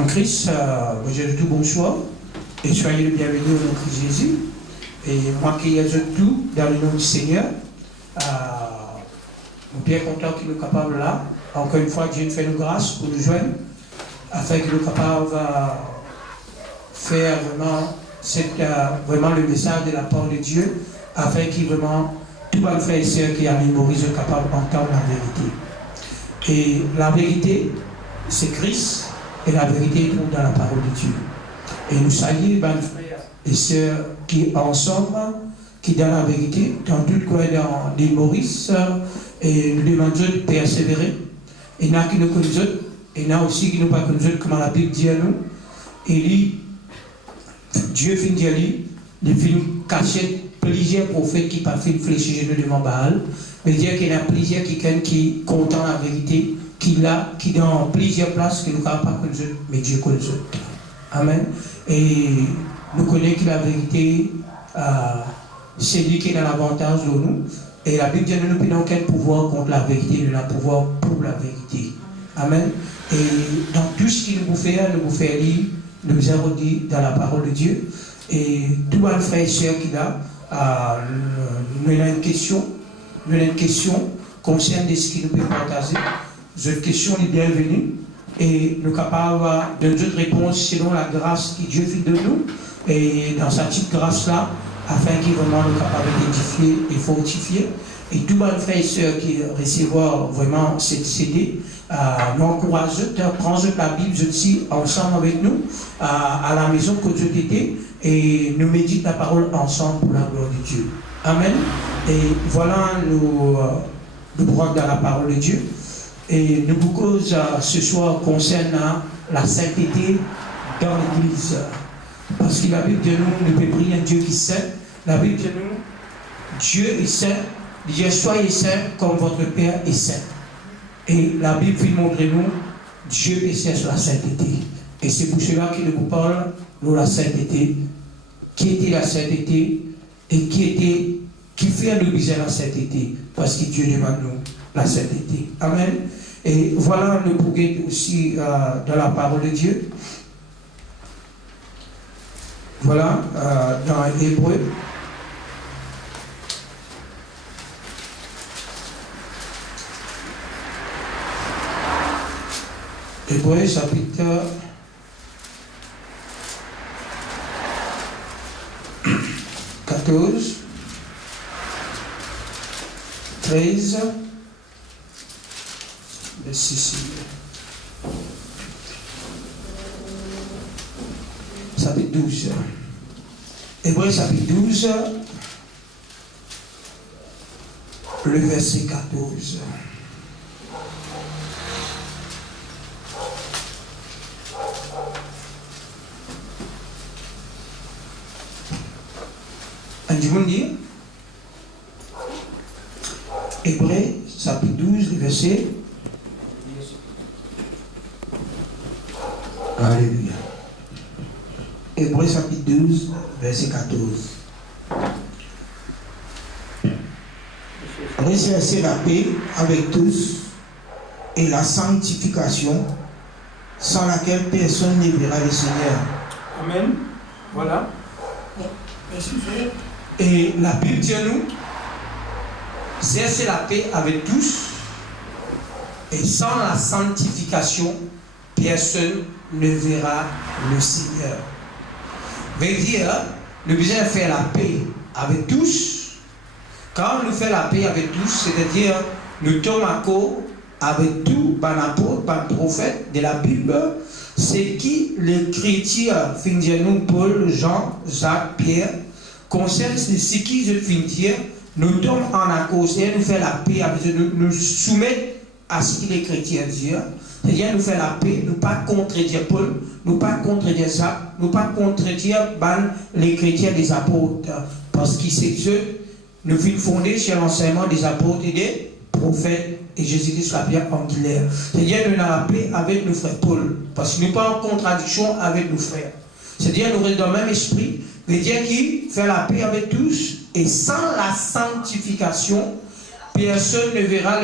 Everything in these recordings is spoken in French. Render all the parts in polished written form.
En Christ, vous êtes tout bonsoir et soyez le bienvenu au nom de Christ Jésus. Et moi qui êtes tout dans le nom du Seigneur, nous sommes bien contents qu'il est capable là. Encore une fois, Dieu nous fait une grâce pour nous joindre afin qu'il soit capable de faire vraiment le message de la part de Dieu, afin qu'il vraiment, tous les frères et sœurs qui a mémorisé soient capables d'entendre la vérité. Et la vérité, c'est Christ, et la vérité est dans la parole de Dieu. Et nous saluons les frères et sœurs qui ensemble, qui dans la vérité, dans tout le coin dans l'île Maurice, et nous demandons de persévérer. Et il y en a qui nous connaissent, et il y en a aussi qui nous pas connaissent, comme la Bible dit à nous. Et lui, Dieu finit de dire, il finit cacher plusieurs prophètes qui ne fait fléchir devant Baal, mais dire qu'il y a plusieurs qui content la vérité, qui dans plusieurs places que nous ne pouvons pas connaître, mais Dieu connaît. Amen. Et nous connaissons que la vérité, c'est lui qui a l'avantage de nous. Et la Bible dit que nous n'avons aucun pouvoir contre la vérité, nous avons pouvoir pour la vérité. Amen. Et dans tout ce qu'il nous fait lire, nous avons dit dans la parole de Dieu. Et tous les frères et sœurs qui a, nous avons une question concernant ce qui nous peut partager. Cette question est bienvenue et nous sommes capables de donner une réponse selon la grâce que Dieu fait de nous. Et dans cette petite grâce-là, afin qu'il vraiment nous capable d'édifier et fortifier. Et tous les frères et sœurs qui recevront vraiment cette CD, nous encourageons, prendre la Bible aussi ensemble avec nous, à la maison que Dieu était, et nous méditons la parole ensemble pour la gloire de Dieu. Amen. Et voilà, nous broquons dans la parole de Dieu. Et nous vous cause ce soir concernant la sainteté dans l'Église. Parce que la Bible de nous peut prier un Dieu qui est saint. La Bible de nous, Dieu est saint. Dieu, soyez saint comme votre Père est saint. Et la Bible fait montrer nous, Dieu est saint sur la sainteté. Et c'est pour cela qu'il nous parle de la sainteté. Qui était la sainteté et qui fait le besoin de la sainteté. Parce que Dieu demande nous la sainteté. Amen. Et voilà, nous pouvons aussi dans la parole de Dieu. Voilà, dans Hébreu. Hébreu chapitre 14, 13, verset 6. Chapitre 12. Hébreu chapitre 12, le verset 14. Dit Hébreu chapitre 12, le verset. Alléluia. Hébreu chapitre 12, verset 14. Recherchez la paix avec tous et la sanctification sans laquelle personne ne verra le Seigneur. Amen. Voilà. Merci frère. Et la Bible dit à nous, cherchez la paix avec tous, et sans la sanctification, personne ne verra le Seigneur. Veut dire, le besoin de faire la paix avec tous. Quand nous faisons la paix avec tous, c'est-à-dire, nous tombons à accord avec tous les apôtres, les prophètes de la Bible, c'est qui les chrétiens, nous, Paul, Jean, Jacques, Pierre, concerne ce qui je finis dire, nous tombons en accord, c'est-à-dire nous faisons la paix avec eux, nous soumettons à ce que les chrétiens disent, c'est-à-dire nous faisons la paix, nous pas contredire Paul, nous pas contredire Jacques, nous pas contredire les chrétiens des apôtres, parce que c'est eux, nous sommes fondés sur l'enseignement des apôtres et des prophètes, et Jésus-Christ la pierre angulaire. C'est-à-dire nous avons la paix avec nos frères Paul, parce que nous ne sommes pas en contradiction avec nos frères. C'est-à-dire nous restons dans le même esprit, veut dire qui fait la paix avec tous, et sans la sanctification, personne ne verra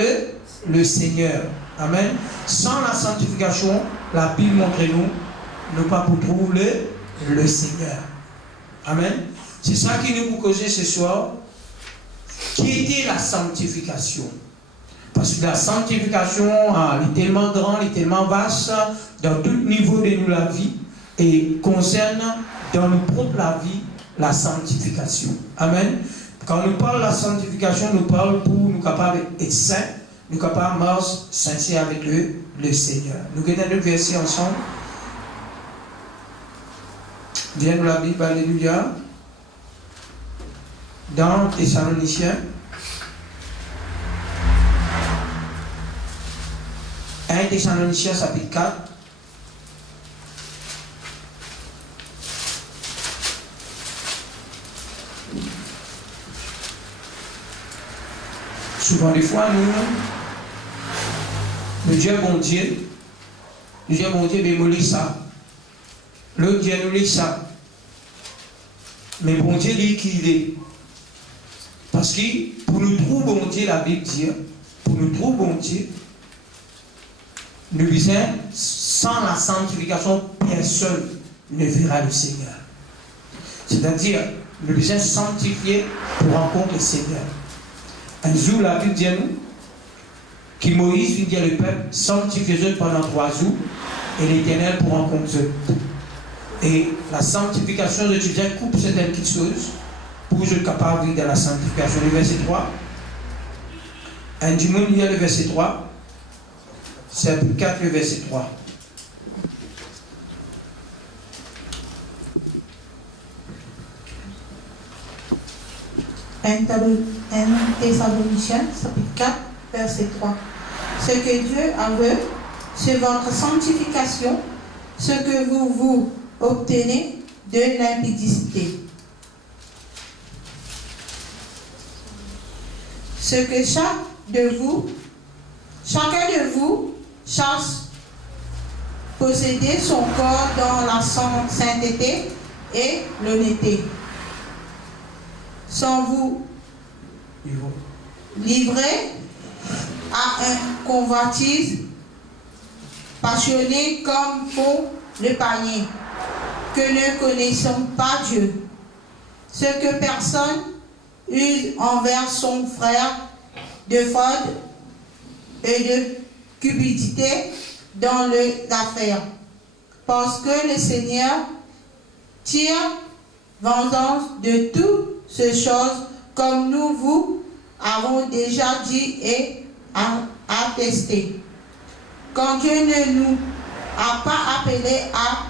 le Seigneur. Amen. Sans la sanctification, la Bible montre nous, nous pas pour trouver le Seigneur. Amen. C'est ça qui nous cause ce soir. Qui était la sanctification? Parce que la sanctification est tellement grande, est tellement vaste dans tout niveau de nous la vie et concerne dans nos propres la vie la sanctification. Amen. Quand on nous parle de la sanctification, nous parle pour nous capables d'être saints, nous capables de marcher sincères avec le Seigneur. Nous regardons le verset ensemble. Viens la Bible, alléluia. Dans Thessaloniciens. 1 Thessaloniciens chapitre 4. Souvent des fois, nous, le Dieu bon Dieu, mais nous lit ça. Le Dieu nous lit ça. Mais bon Dieu dit qu'il est. Parce que pour nous trouver bon Dieu, la Bible dit, pour nous trouver bon Dieu, nous disons, sans la sanctification, personne ne verra le Seigneur. C'est-à-dire, nous disons sanctifier pour rencontrer le Seigneur. Un jour, la Bible dit nous, que Moïse vient dire le peuple, sanctifiez-eux pendant 3 jours, et l'Éternel pour rencontrer eux. Et la sanctification de Dieu coupe certaines petites choses pour être capable de vivre dans la sanctification. Le verset 3. Un dimanche, il y a le verset 3. C'est 4, le verset 3. Un Thessaloniciens, chapitre 4, verset 3. Ce que Dieu a veut, c'est votre sanctification, ce que vous obtenez de l'impudicité. Ce que chacun de vous cherche posséder son corps dans la sainteté et l'honnêteté, sans vous livrer à un convoitise passionné comme font les païens, que ne connaissons pas Dieu. Ce que personne use envers son frère de fraude et de cupidité dans l'affaire, parce que le Seigneur tire vengeance de toutes ces choses, comme nous vous avons déjà dit et attesté. Quand Dieu ne nous a pas appelés à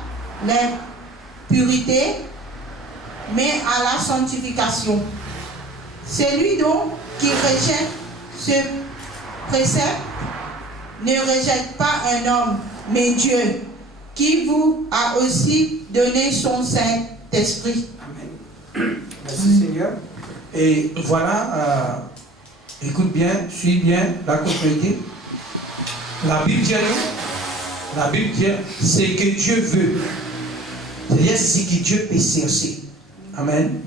l'impurité, mais à la sanctification. Celui donc qui rejette ce précepte ne rejette pas un homme, mais Dieu, qui vous a aussi donné son Saint-Esprit. Amen. Merci Seigneur. Et voilà, écoute bien, suis bien la continuité. La Bible dit, c'est que Dieu veut. C'est-à-dire, c'est ce que Dieu peut chercher. Amen.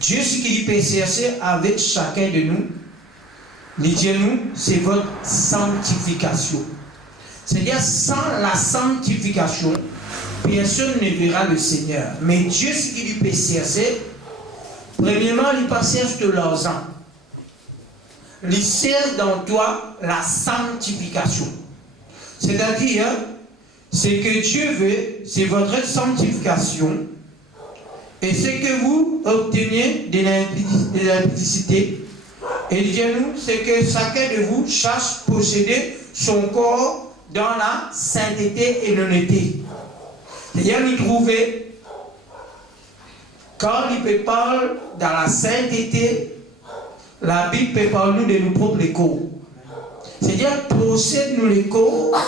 Dieu, ce qu'il peut chercher avec chacun de nous, nous, c'est votre sanctification. C'est-à-dire, sans la sanctification, personne ne verra le Seigneur. Mais Dieu, ce qu'il peut chercher, premièrement, il ne cherche de l'argent. Il cherche dans toi la sanctification. C'est-à-dire, ce que Dieu veut, c'est votre sanctification. Et ce que vous obtenez de l'impudicité, et Dieu-nous, c'est que chacun de vous cherche posséder son corps dans la sainteté et l'honnêteté. C'est-à-dire, nous trouver, quand il peut parler dans la sainteté, la Bible peut parler de nos propres corps. C'est-à-dire, possède-nous les corps,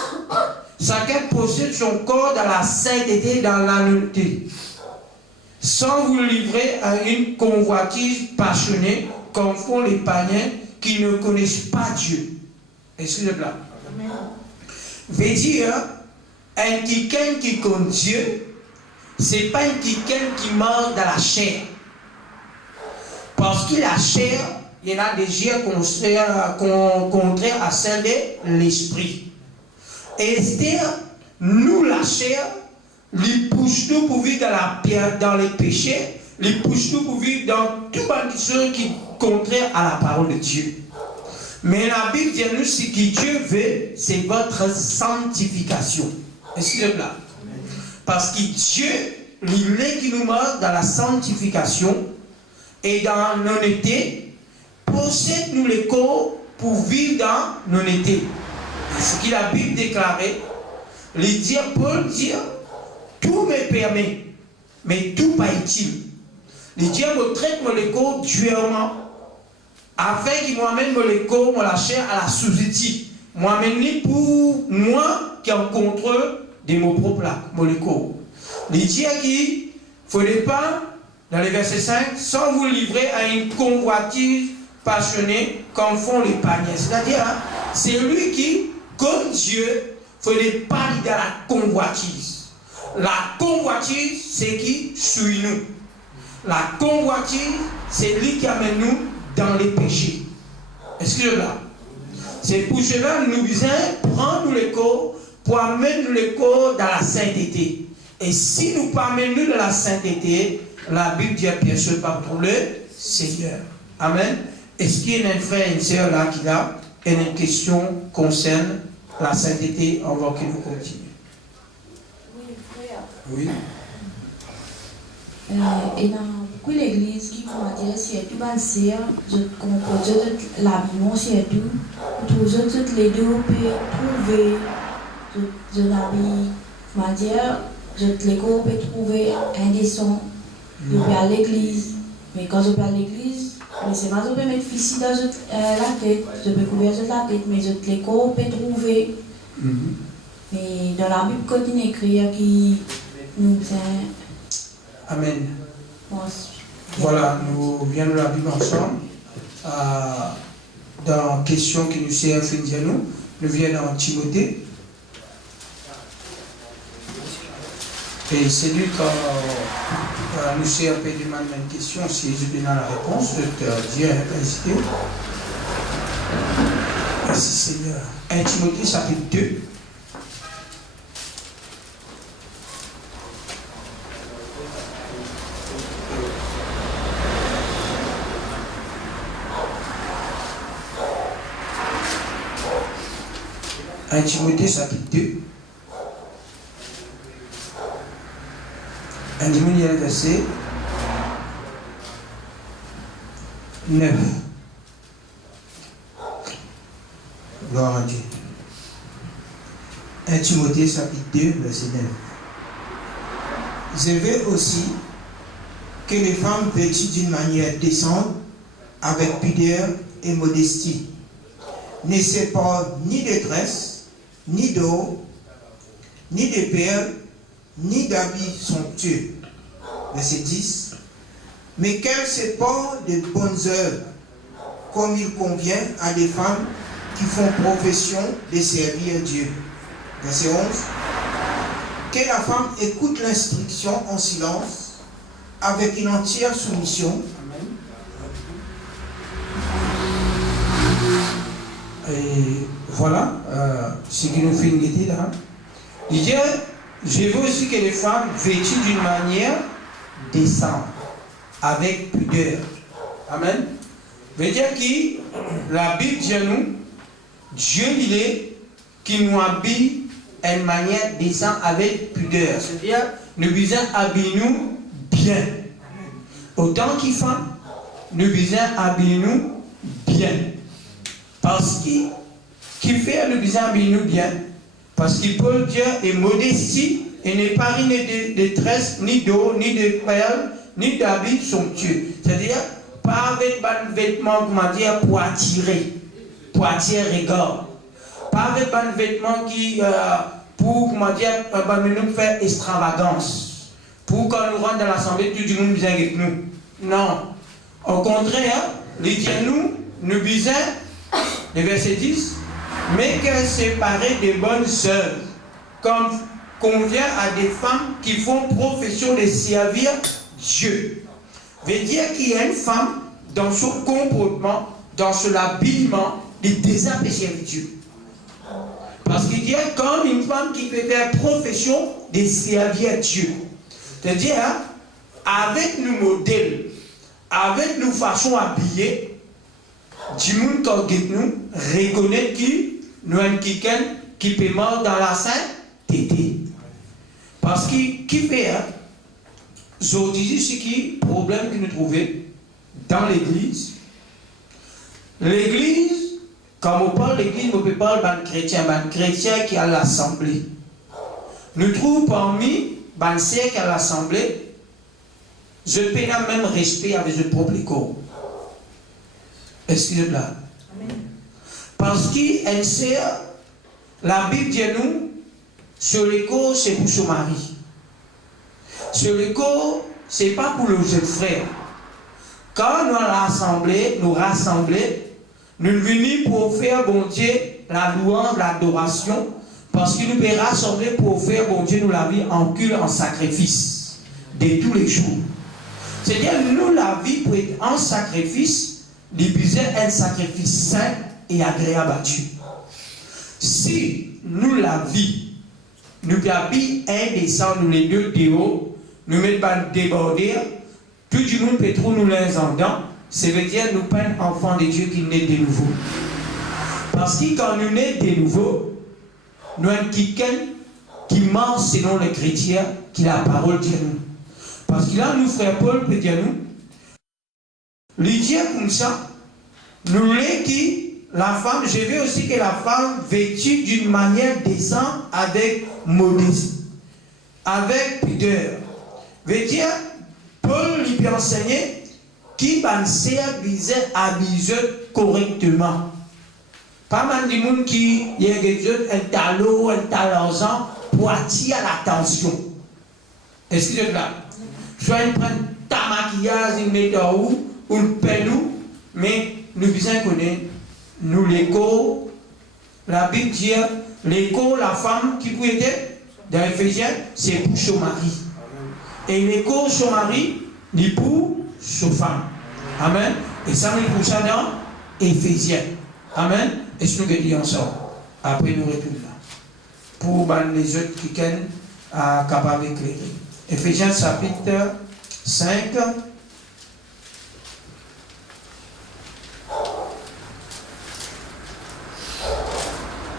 chacun possède son corps dans la sainteté, dans l'honnêteté, sans vous livrer à une convoitise passionnée, comme font les païens qui ne connaissent pas Dieu. Excusez-moi. Veut dire, un quelqu'un qui connaît Dieu, ce n'est pas un quelqu'un qui mange dans la chair. Parce que la chair, il y en a des désirs contraires à celle de l'esprit. Et c'est-à-dire, nous, la chair, il pousse nous pour vivre dans les péchés, il pousse nous pour vivre dans tout ce qui est contraire à la parole de Dieu. Mais la Bible dit nous ce que Dieu veut, c'est votre sanctification. Excusez-moi. Parce que Dieu, il est qui nous marque dans la sanctification et dans l'honnêteté, possède-nous les corps pour vivre dans l'honnêteté. Ce que la Bible déclarait, Paul dit, tout me permet, mais tout pas utile. Il dit, me traite les corps duellement, afin qu'il m'amène les corps, la chair à la sous-éthique. M'amène pour moi qui en contrôle de mon propre corps. Il dit qu'il ne faudrait pas, dans le verset 5, sans vous livrer à une convoitise passionnée comme font les païens. C'est-à-dire, c'est lui qui, comme Dieu, il ne faudrait pas aller dans la convoitise. La convoitise, c'est qui suit nous. La convoitise, c'est lui qui amène nous dans les péchés. Excusez-moi. C'est pour cela que nous disons, prends-nous les corps pour amener les corps dans la sainteté. Et si nous pas amener dans la sainteté, la Bible dit bien sûr pas pour le Seigneur. Amen. Est-ce qu'il y a un frère et une sœur là qui a une question concerne la sainteté avant que nous continuions? Oui, frère. Oui. Et dans beaucoup l'église qui vont dire si tout va se je compose l'habillement si tout toutes les deux peut trouver je l'habille m'a dire je les go peut trouver indécent je vais à l'église mais quand je vais à l'église mais c'est pas je peux mettre ici dans la tête je peux couvrir sur la tête mais je les go peut trouver mais dans la Bible continue écrire qui nous Amen. Voilà, nous venons de la Bible ensemble. Dans la question qui nous sert à nous venons dans Timothée. Et c'est lui quand nous sert à demander une question, si je donne la réponse, je te dis hésiter. Merci Seigneur. 1 Timothée chapitre 2. Timothée chapitre 2. Un Timothée verset 9. Gloire à Dieu. 1 Timothée chapitre 2 verset 9. Je veux aussi que les femmes vêtues d'une manière décente, avec pudeur et modestie, ne séparent ni de tresses, ni d'or, ni de perles, ni d'habits somptueux. Verset 10. Mais qu'elles se portent de bonnes œuvres, comme il convient à des femmes qui font profession de servir Dieu. Verset 11. Que la femme écoute l'instruction en silence, avec une entière soumission. Et voilà ce qui nous fait une idée là. Il dit, je veux aussi que les femmes vêtues d'une manière décente, avec pudeur. Amen. Veut dire que la Bible dit à nous, Dieu il est qui nous habille d'une manière décente avec pudeur. C'est-à-dire, nous devons habiller nous bien. Autant qu'il fait, nous devons habiller nous bien. Parce qu'il fait le bizarre nous bien. Parce qu'il peut dire et modestie et n'est pas ni de détresse, ni d'eau, ni de perles, ni d'habits somptueux. C'est-à-dire, pas avec un vêtement, comment dire, pour attirer regard. Pas avec un vêtement qui, pour, comment dire, nous faire extravagance. Pour quand nous rentrons dans l'assemblée, tout le monde vient avec nous. Non. Au contraire, les dieux nous disent, le verset 10, mais qu'elles séparent des bonnes sœurs, comme convient à des femmes qui font profession de servir Dieu. Veut dire qu'il y a une femme, dans son comportement, dans son habillement, de désapécher avec Dieu. Parce qu'il dit comme une femme qui fait faire profession de servir Dieu. C'est-à-dire, avec nos modèles, avec nos façons habillées, du monde nous reconnaît qui nous avons quelqu'un qui peut mort dans la sainteté. Parce qu'il qui fait, aujourd'hui, c'est qui problème que nous trouvons dans l'église. L'église, quand on parle d'église, on peut parler d'un chrétien qui a l'assemblée. Nous trouvons parmi les sœurs qui a l'assemblée, je peux même respect avec le propre corps. Excusez-moi. Parce qu'elle sait, la Bible dit nous, sur le corps, c'est pour son mari. Sur le corps, ce n'est pas pour le jeune frère. Quand nous rassemblés, nous venons pour faire, bon Dieu, la louange, l'adoration, parce que nous pouvons rassembler pour faire, bon Dieu, nous la vie en culte, en sacrifice, de tous les jours. C'est-à-dire, nous, la vie pour être en sacrifice, l'épuiser un sacrifice saint et agréable à Dieu. Si nous, la vie, nous habillons un descend, nous les deux déos, nous mettons pas déborder, tout le monde peut trouver nous les endants, ça veut dire nous pas enfants de Dieu qui naît de nouveau. Parce que quand nous naissons de nouveau, nous avons quelqu'un qui mange selon les chrétiens, qui la parole de nous. Parce que là, nous, frère Paul, peut dire nous, lui dire comme ça, nous voulons que la femme, je veux aussi que la femme vêtue d'une manière décente, avec modestie, avec pudeur. Veut dire, Paul lui peut enseigner qui va se habiller correctement. Pas mal de monde qui y a un talon, un talentant pour attirer l'attention. Excusez-moi. Soit ils prennent ta maquillage, ils mettent en haut, ou une pelou, mais nous devons connaître, nous l'écho, la Bible dit, l'écho, la femme qui peut être dans Éphésiens, c'est pour son mari. Et l'écho, son mari, c'est pour sa femme. Amen. Et ça, nous pour ça dans Éphésiens. Amen. Et si nous disons ensemble, après nous retournons là. Pour les autres qui sont capables d'éclairer. Éphésiens chapitre 5.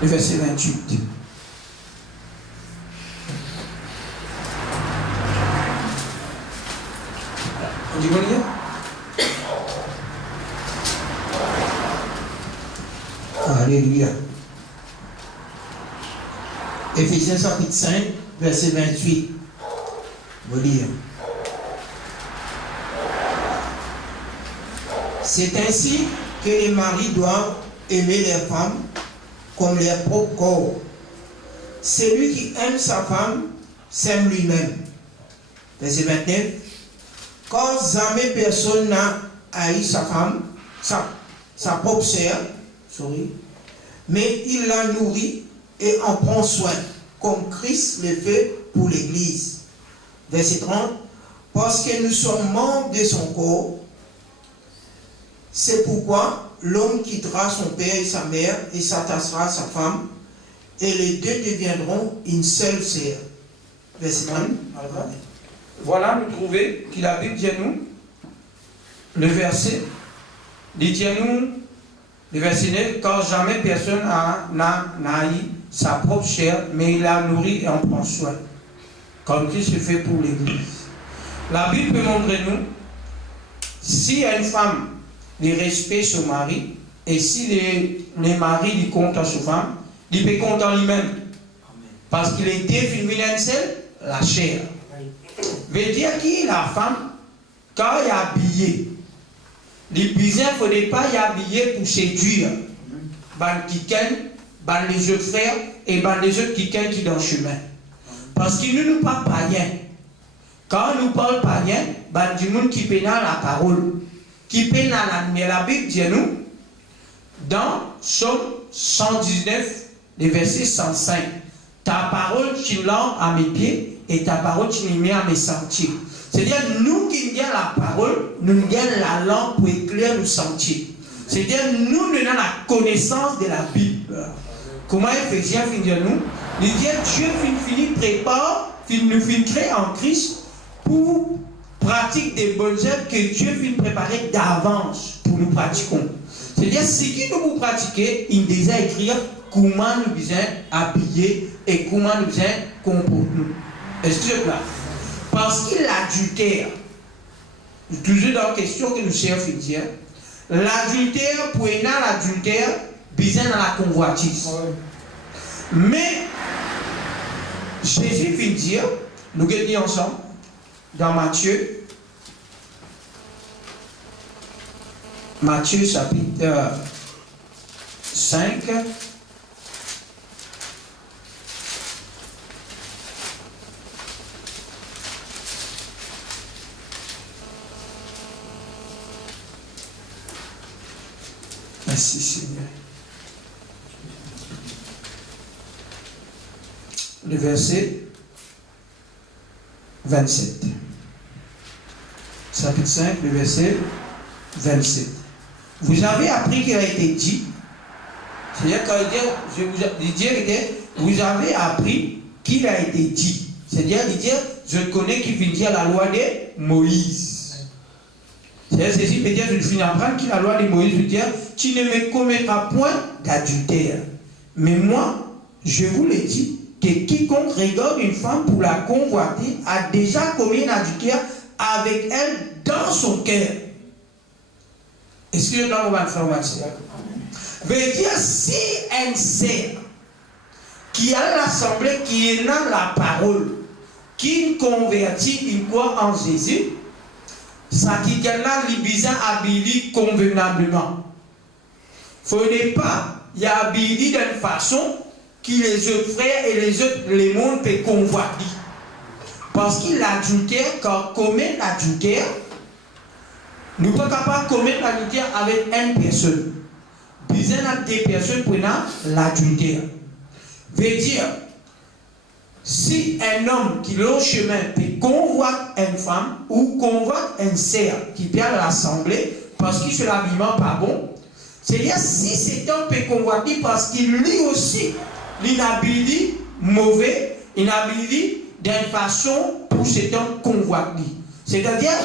Le verset 28. On dit quoi lire? Alléluia. Éphésiens chapitre 5, verset 28. Vous lire. C'est ainsi que les maris doivent aimer leurs femmes comme leur propre corps. Celui qui aime sa femme s'aime lui-même. Verset 29. Car jamais personne n'a haï sa femme, sa propre chair, mais il la nourrit et en prend soin, comme Christ le fait pour l'Église. Verset 30. Parce que nous sommes membres de son corps, c'est pourquoi l'homme quittera son père et sa mère et s'attachera à sa femme, et les deux deviendront une seule chair. Verset 30. Voilà, nous trouvons qu'il a dit, nous, le verset, dit nous, le verset 9, car jamais personne n'a haï sa propre chair, mais il la nourrit et en prend soin, comme Christ le fait pour l'Église. La Bible peut montrer nous, si une femme respecte son mari, et si les maris lui comptent à sa femme, il peut compter en lui-même. Parce qu'il est défini seul, la chair. Veut dire que la femme, quand elle est habillée, les bisins, il ne faudrait pas y habiller pour séduire. Les autres frères et les autres qui sont dans le chemin. Parce que nous ne parlons pas païens. Quand nous parlons païens, du monde qui pénale la parole. Qui pénale la Bible dit nous, dans Psaume 119, le verset 105, ta parole tu l'as à mes pieds et ta parole tu l'as mis à mes sentiers. C'est-à-dire, nous qui avons la parole, nous avons la langue pour éclairer nos sentiers. C'est-à-dire, nous avons la connaissance de la Bible. comment Éphésiens finit dire nous? Il dit Dieu finit prépare, nous finit créer en Christ pour pratiquer des bonnes œuvres que Dieu finit préparer d'avance pour nous pratiquer. C'est-à-dire, ce qui nous pratiquer, il déjà écrire comment nous besoin habiller et comment nous besoin comporter. Est-ce que c'est là? Parce que l'adultère, toujours dans la question que nous cherchons, l'adultère, pour aider l'adultère, besoin dans la convoitise. Mais, Jésus vient dire, nous gagnons ensemble, dans Matthieu chapitre 5, merci Seigneur. Le verset 27. Chapitre 5, le verset 27. Vous avez appris qu'il a été dit, c'est-à-dire quand vous avez appris qu'il a été dit. C'est-à-dire, je connais qui vient dire la loi de Moïse. C'est-à-dire, ceci veut dire, je finis apprendre que la loi de Moïse veut dire, tu ne me commettras point d'adultère. Mais moi, je vous le dis, que quiconque regarde une femme pour la convoiter a déjà commis un adultère avec elle dans son cœur. Est-ce que je donne une information? Veut dire, si un sœur qui a l'assemblée, qui est dans la parole, qui convertit une fois en Jésus, ça qui gagne là, l'ibisa habillé convenablement. Il ne faut pas y habiller d'une façon que les autres frères et les autres, les mondes peuvent convoiter. Parce que l'adultère, quand on commet l'adultère, nous ne sommes pas capables de commettre l'adultère avec une personne. Besoin de deux personnes pour l'adultère. Veut dire, si un homme qui est au chemin peut convoiter une femme ou convoite un cerf qui vient de l'assemblée parce qu'il se l'habillement pas bon, c'est-à-dire si cet homme peut convoiter parce qu'il lui aussi l'inhabilité mauvais, inhabilité d'une façon pour cet homme convoité. C'est-à-dire,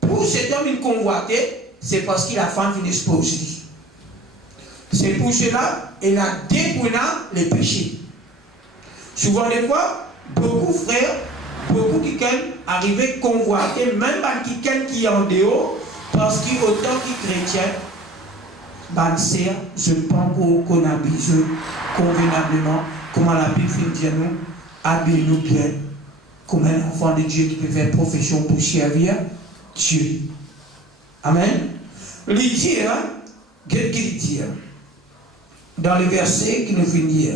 pour cet homme convoité, c'est parce que la femme finit spousée. C'est pour cela qu'il a dépouillé les péchés. Souvent des fois, beaucoup de frères, beaucoup qui arrivent à convoiter, même quelqu'un qui est en dehors, parce qu'autant qu'il chrétien, je pense qu'on a besoin convenablement, comment la Bible dit à nous, habillez-nous bien, comme un enfant de Dieu qui peut faire profession pour servir Dieu. Amen. Il dit, qu'est-ce qu'il dit dans le verset qui nous finit.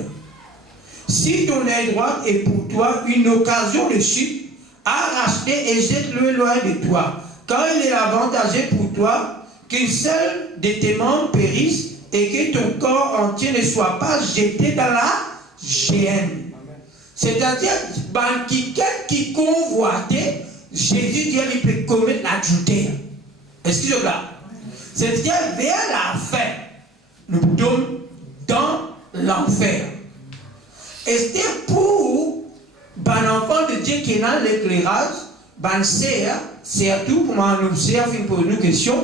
Si ton œil droit est pour toi une occasion de chute, arrache-le et jette-le loin de toi, car il est avantageux pour toi qu'un seul de tes membres périsse et que ton corps entier ne soit pas jeté dans la géhenne. C'est-à-dire, quelqu'un qui convoitait, Jésus dit qu'il peut commettre l'adultère. Excusez-moi. C'est-à-dire, vers la fin, nous sommes dans l'enfer. Et c'est pour un enfant de Dieu qui est dans l'éclairage, surtout pour nous observe pour une question,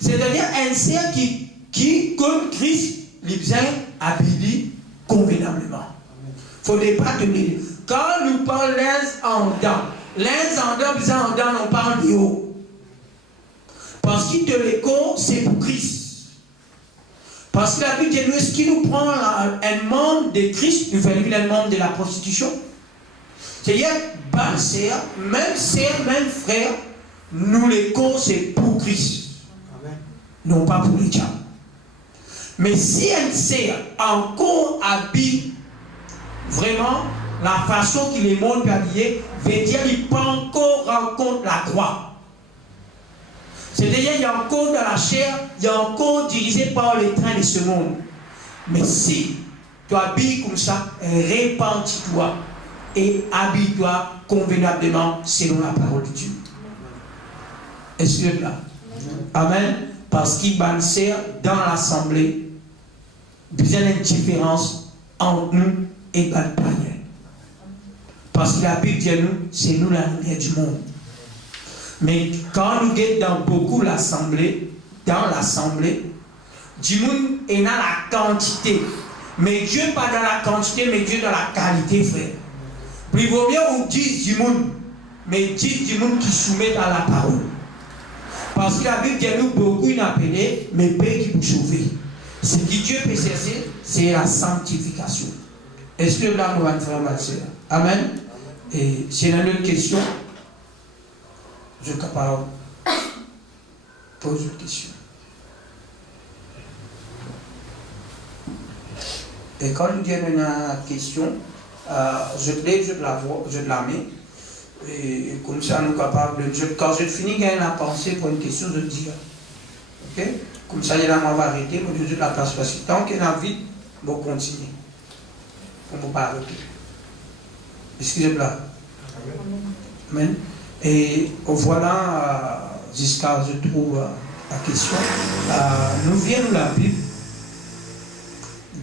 c'est-à-dire un cerf qui, comme Christ, les besoin habillé convenablement. Il ne faut pas tenir. Quand nous parlons l'un en dents, on parle de haut. Parce qu'il te le corps, c'est pour Christ. Parce que la Bible dit, est-ce qu'il nous prend un membre de Christ, nous faisons un membre de la prostitution? C'est-à-dire, même frère, nous les corps, c'est pour Christ. Amen. Non pas pour les diables. Mais si un sœur encore habille vraiment la façon qu'il est monde peut habiller, veut dire qu'il peut encore rencontrer la croix. C'est-à-dire, il y a encore dans la chair, il y a encore dirigé par les trains de ce monde. Mais si tu habilles comme ça, répands-toi et habille-toi convenablement selon la parole de Dieu. Est-ce que là? Amen. Parce qu'il va dans l'assemblée, besoin d'une différence entre nous et les païens. Parce que la Bible dit nous, c'est nous la lumière du monde. Mais quand nous sommes dans beaucoup l'assemblée, du monde est dans la quantité. Mais Dieu pas dans la quantité, mais Dieu dans la qualité, frère. Puis il vaut mieux vous dire du monde, mais dire du monde qui soumet à la parole. Parce que la Bible dit nous beaucoup inappelés, mais peu qui vous sauver. Ce que Dieu peut chercher, c'est la sanctification. Est-ce que là, nous allons faire ma soeur? Amen. Et si on a une question, je suis capable de poser une question. Et quand nous disons une question, je la mets. Et comme ça, nous sommes capables de. Quand je finis, j'ai la pensée pour une question, je dis. Ok? Comme ça, il y a la arrêter, mais je la place parce que tant qu'il y a vite, je vais continuer. Pour ne pas arrêter. Excusez-moi. Amen. Et voilà, jusqu'à je trouve la question. Nous venons la Bible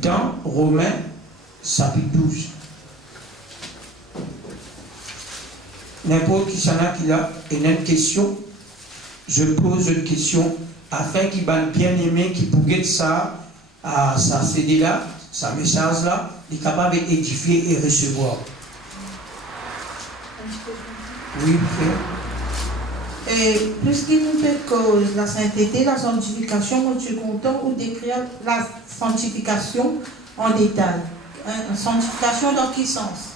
dans Romains, chapitre 12. N'importe qui s'en a qui a une question, je pose une question afin qu'il va bien aimer, qu'il pourrait ça, sa CD là, sa message là, il est capable d'édifier et recevoir. Oui, frère. Et puisqu'il nous fait cause la sainteté, la sanctification, moi je suis content ou d'écrire la sanctification en détail. La sanctification dans quel sens?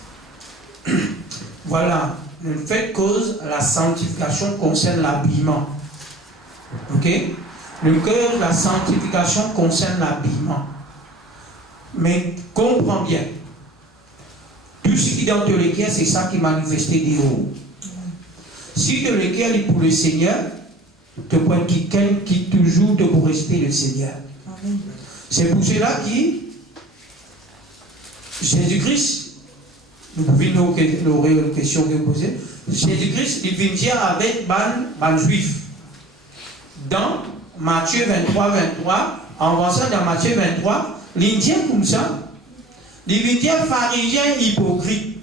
Voilà, le fait cause la sanctification concerne l'habillement. Ok? Le cœur, la sanctification concerne l'habillement. Mais comprends bien, tout ce qui est dans le cœur, c'est ça qui manifeste des hauts. Si de l'équerre est pour le Seigneur, tu prends quelqu'un qui toujours te pour rester le Seigneur. C'est pour cela que Jésus-Christ, nous pouvons nous une question que vous posez. Jésus-Christ, il vient dire avec les Juifs. Dans Matthieu 23, en avançant dans Matthieu 23, il dit comme ça. Il vient dire pharisiens hypocrites.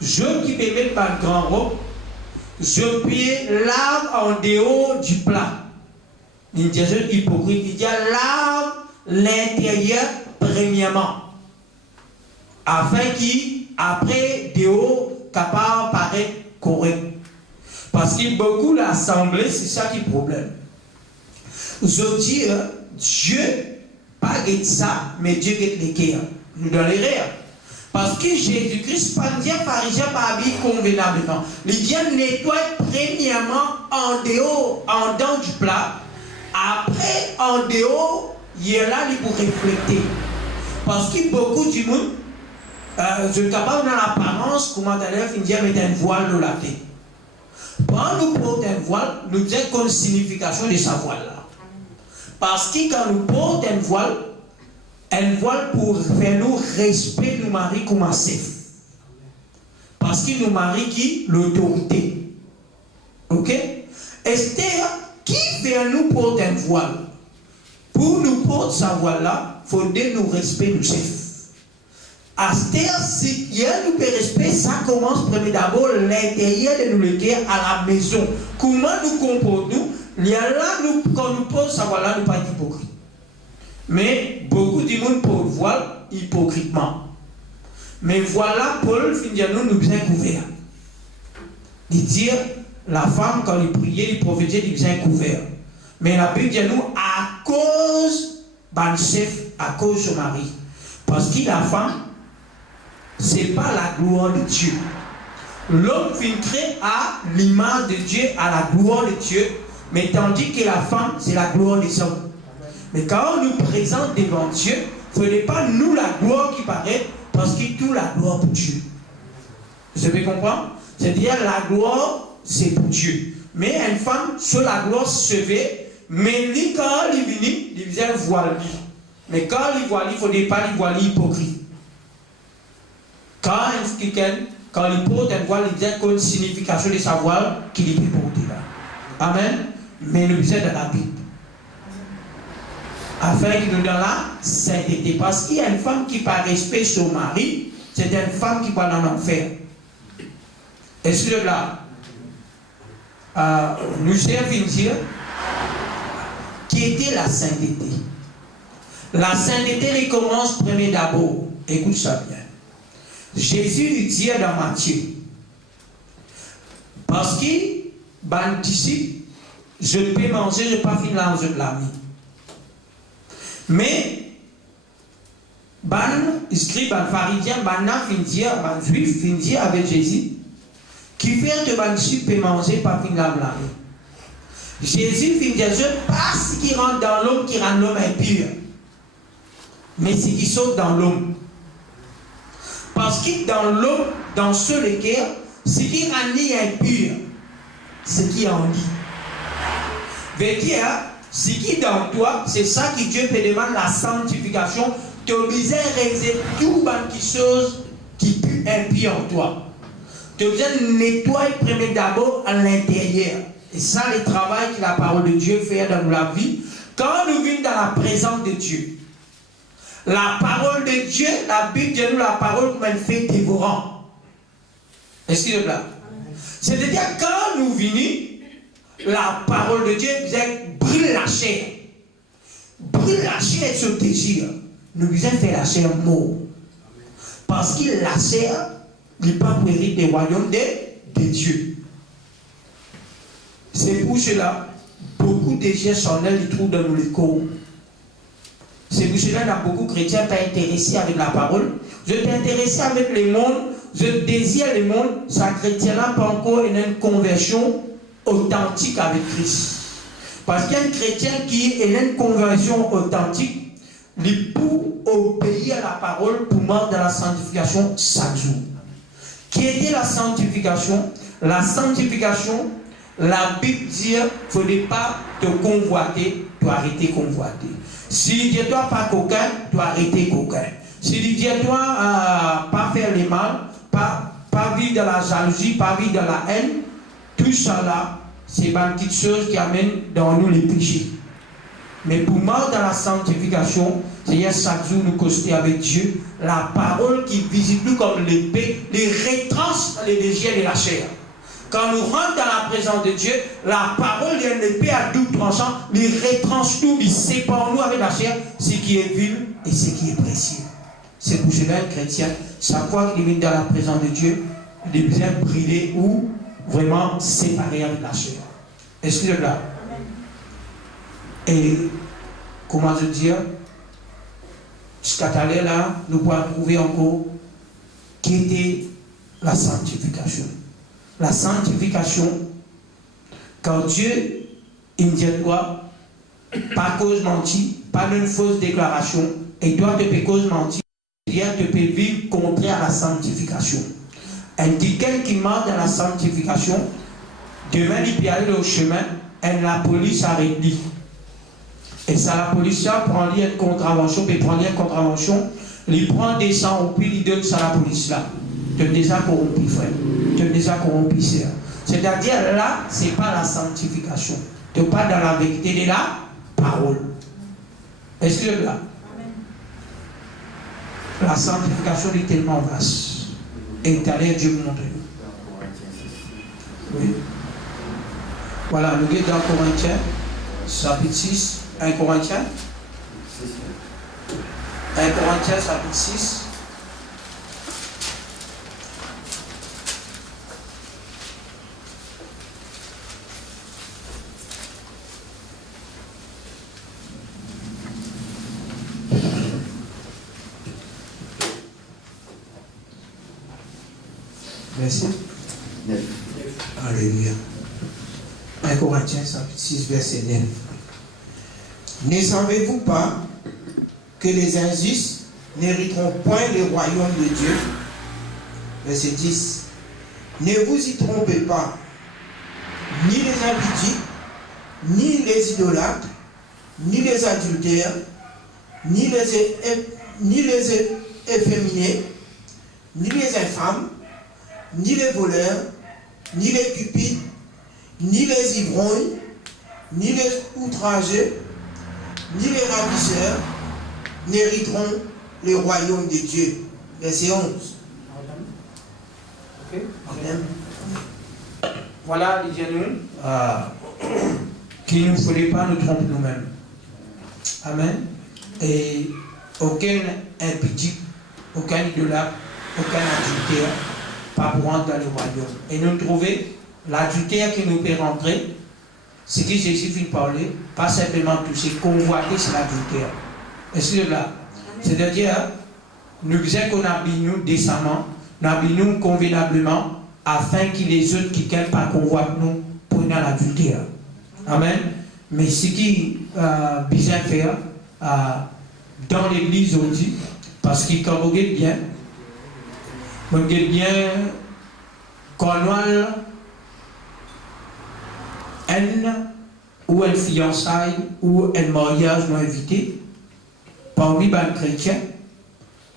Je qui peux mettre par grand robe. Je pied lave en dehors du plat. Il dit hypocrite. Il dit lave l'intérieur premièrement. Afin qu'après dehors capable paraître correct. Parce que beaucoup l'assemblée, c'est ça qui est le problème. Je dis Dieu, pas de ça, mais Dieu est le cœur. Nous dans les rires. Parce que Jésus-Christ, pas dire pharisien, pas habillé convenablement. Il vient nettoyer premièrement en dehors, en dedans du plat. Après, en dehors, il est là pour refléter. Parce que beaucoup du monde, je suis capable dans l'apparence, comment d'ailleurs, il vient mettre un voile dans la tête. Quand nous portons un voile, nous disons quelle signification de sa voile là. Parce que quand nous portons un voile pour faire nous respect nous marie comme un chef. Parce qu'il nous marie qui? L'autorité. Ok? Esther, qui vient nous porter un voile? Pour nous porter sa voile là, il faudrait nous respect nous chef. Esther, si il y a nous respect, ça commence premier d'abord l'intérieur de nous le cœur à la maison. Comment nous comportons? Il y a là, quand nous portons sa voile là, nous ne sommes pas hypocrites. Mais beaucoup de monde pour le voile hypocritement. Mais voilà, Paul, nous bien couvert. Il dit, la femme, quand il priait, il prophétisait, il bien couvert. Mais la Bible dit nous, à cause du chef, à cause de son mari. Parce que la femme, ce n'est pas la gloire de Dieu. L'homme vient créer à l'image de Dieu, à la gloire de Dieu, mais tandis que la femme, c'est la gloire des hommes. Mais quand on nous présente devant Dieu, ce n'est pas nous la gloire qui paraît, parce que tout la gloire pour Dieu. Vous avez compris? C'est-à-dire la gloire, c'est pour Dieu. Mais une femme, sur la gloire se fait, mais lui, quand il vient, il vient voiler. Mais quand il voile, il ne faut pas lui voiler hypocrite. Quand il porte un voile, il dit qu'une signification de sa voile qu'il peut porter là. Amen. Mais le besoin de la Bible. afin qu'il nous donne la sainteté. Parce qu'il y a une femme qui, par respect son mari, c'est une femme qui va dans l'enfer. Est-ce que là, nous servons dire qui était la sainteté. La sainteté, elle commence premier d'abord. Écoute ça bien. Jésus lui dit dans Matthieu, parce qu'il ban disciple, je peux manger, je ne peux pas finir là, je l'ami. Mais ban scribe, ban pharisien, ban juif, fin dire avec Jésus, qui fait que ban disciple peut manger, pas finir là, l'ami. Jésus fin dire, je passe qui rentre dans l'homme, qui rend l'homme impur. Mais c'est qui saute dans l'homme. Parce que dans l'homme, dans ce lequel, ce qui rend impur, ce qui est en lui. Veut dire, ce qui est dans toi, c'est ça que Dieu te demande la sanctification. Tu es obligé de réaliser tout quelque chose qui pue impur en toi. Tu es obligé de nettoyer premier d'abord à l'intérieur. Et ça, le travail que la parole de Dieu fait dans la vie. Quand nous vivons dans la présence de Dieu, la parole de Dieu, la Bible dit nous la parole comme elle fait dévorant. Est-ce qu'il est là? C'est-à-dire quand nous venons, la parole de Dieu brûle la chair. Brûle la chair et ce désir. Nous devons faire la chair mort. Parce que la chair n'est pas pour hériter des royaumes de Dieu. C'est pour cela, beaucoup de gens sont là, ils trouvent dans nos corps. C'est pour cela que beaucoup de chrétiens pas intéressés avec la parole. Je t'intéresse avec le monde, je désire le monde, ça chrétien-là pas encore une conversion authentique avec Christ. Parce qu'il y a un chrétien qui a une conversion authentique, il peut obéir à la parole pour mort dans la sanctification chaque jour. Qui était la sanctification? La sanctification, la Bible dit, il ne faudrait pas te convoiter, tu dois arrêter de convoiter. Si Dieu toi pas coquin, tu dois arrêter coquin. Si Dieu toi pas faire le mal, pas vivre dans la jalousie, pas vivre dans la haine, tout ça là, c'est une petite chose qui amène dans nous les péchés. Mais pour moi, dans la sanctification, c'est-à-dire chaque jour nous coster avec Dieu, la parole qui visite nous comme l'épée, les retranche les désirs de la chair. Quand nous rentrons dans la présence de Dieu, la parole est une épée à double tranchant, il retranche tout, il sépare nous avec la chair, ce qui est vil et ce qui est précieux. C'est pour cela un chrétien, chaque fois qu'il vient dans la présence de Dieu, il est bien brûlé ou vraiment séparé avec la chair. Est-ce que c'est là? Et comment je dire, jusqu'à tout à l'heure là, nous pouvons trouver encore qui était la sanctification. La sanctification, quand Dieu, il dit toi, pas cause mentie, pas une fausse déclaration, et toi tu peux cause mentie, tu peux vivre contraire à la sanctification. Un quelqu'un qui marche dans la sanctification, demain il peut aller au chemin, et la police arrête lui. Et ça, la police prend une contravention, puis prend une contravention, il prend des sangs, puis il donne ça à la police là. Tu es déjà corrompu, frère. Tu es déjà corrompu, sœur. C'est-à-dire là, ce n'est pas la sanctification. Tu n'es pas dans la vérité de la parole. Est-ce que là? La sanctification est tellement vaste. Et tout à l'heure, Dieu vous montre. Oui. Voilà, nous sommes dans Corinthiens, chapitre 6. 1 Corinthiens. 1 Corinthiens, chapitre 6. Verset 9. Alléluia. 1 Corinthiens, chapitre 6, verset 9. Ne savez-vous pas que les injustes n'hériteront point le royaume de Dieu? Verset 10. Ne vous y trompez pas, ni les impudiques, ni les idolâtres, ni les adultères, ni les efféminés, ni les infâmes, ni les voleurs, ni les cupides, ni les ivrognes, ni les outrageux, ni les ravisseurs n'hériteront le royaume de Dieu. Verset 11. Ok. Amen. Voilà, disons-nous, qu'il ne faudrait pas nous tromper nous-mêmes. Amen. Et aucun impudicte, aucun idolâtre, aucun adultère, pas pour rentrer dans le royaume. Et nous trouvons l'adultère qui nous peut rentrer, ce que Jésus vient parler, pas simplement toucher, convoiter, c'est l'adultère. Et c'est là. C'est-à-dire, nous disons qu'on habille nous décemment, nous habille nous convenablement, afin que les autres qui ne pas convoitent nous pour dans l'adultère. Amen. Mais ce qui est bien faire dans l'église aujourd'hui, parce que quand vous regardez bien, quand ou un fiançailles ou un mariage nous invité, parmi les chrétiens,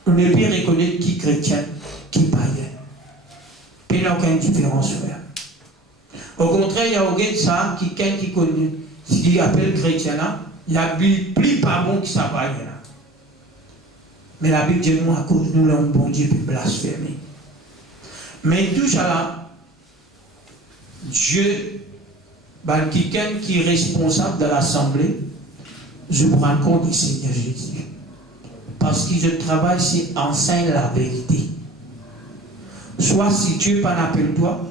on ne peut reconnaître qui est chrétien, qui est païen. Il n'y a aucune différence, frère. Au contraire, il y a aucun ça qui connaît, qui appelle chrétien là, il y a plus pas bon que ça païen là. Mais la Bible dit nous à cause de nous, un bon Dieu peut blasphémer. Mais tout ça là, Dieu, quelqu'un qui est responsable de l'assemblée, je me rends compte du Seigneur Jésus. Parce que je travaille, c'est enseigne la vérité. Soit si Dieu pas n'appelle toi,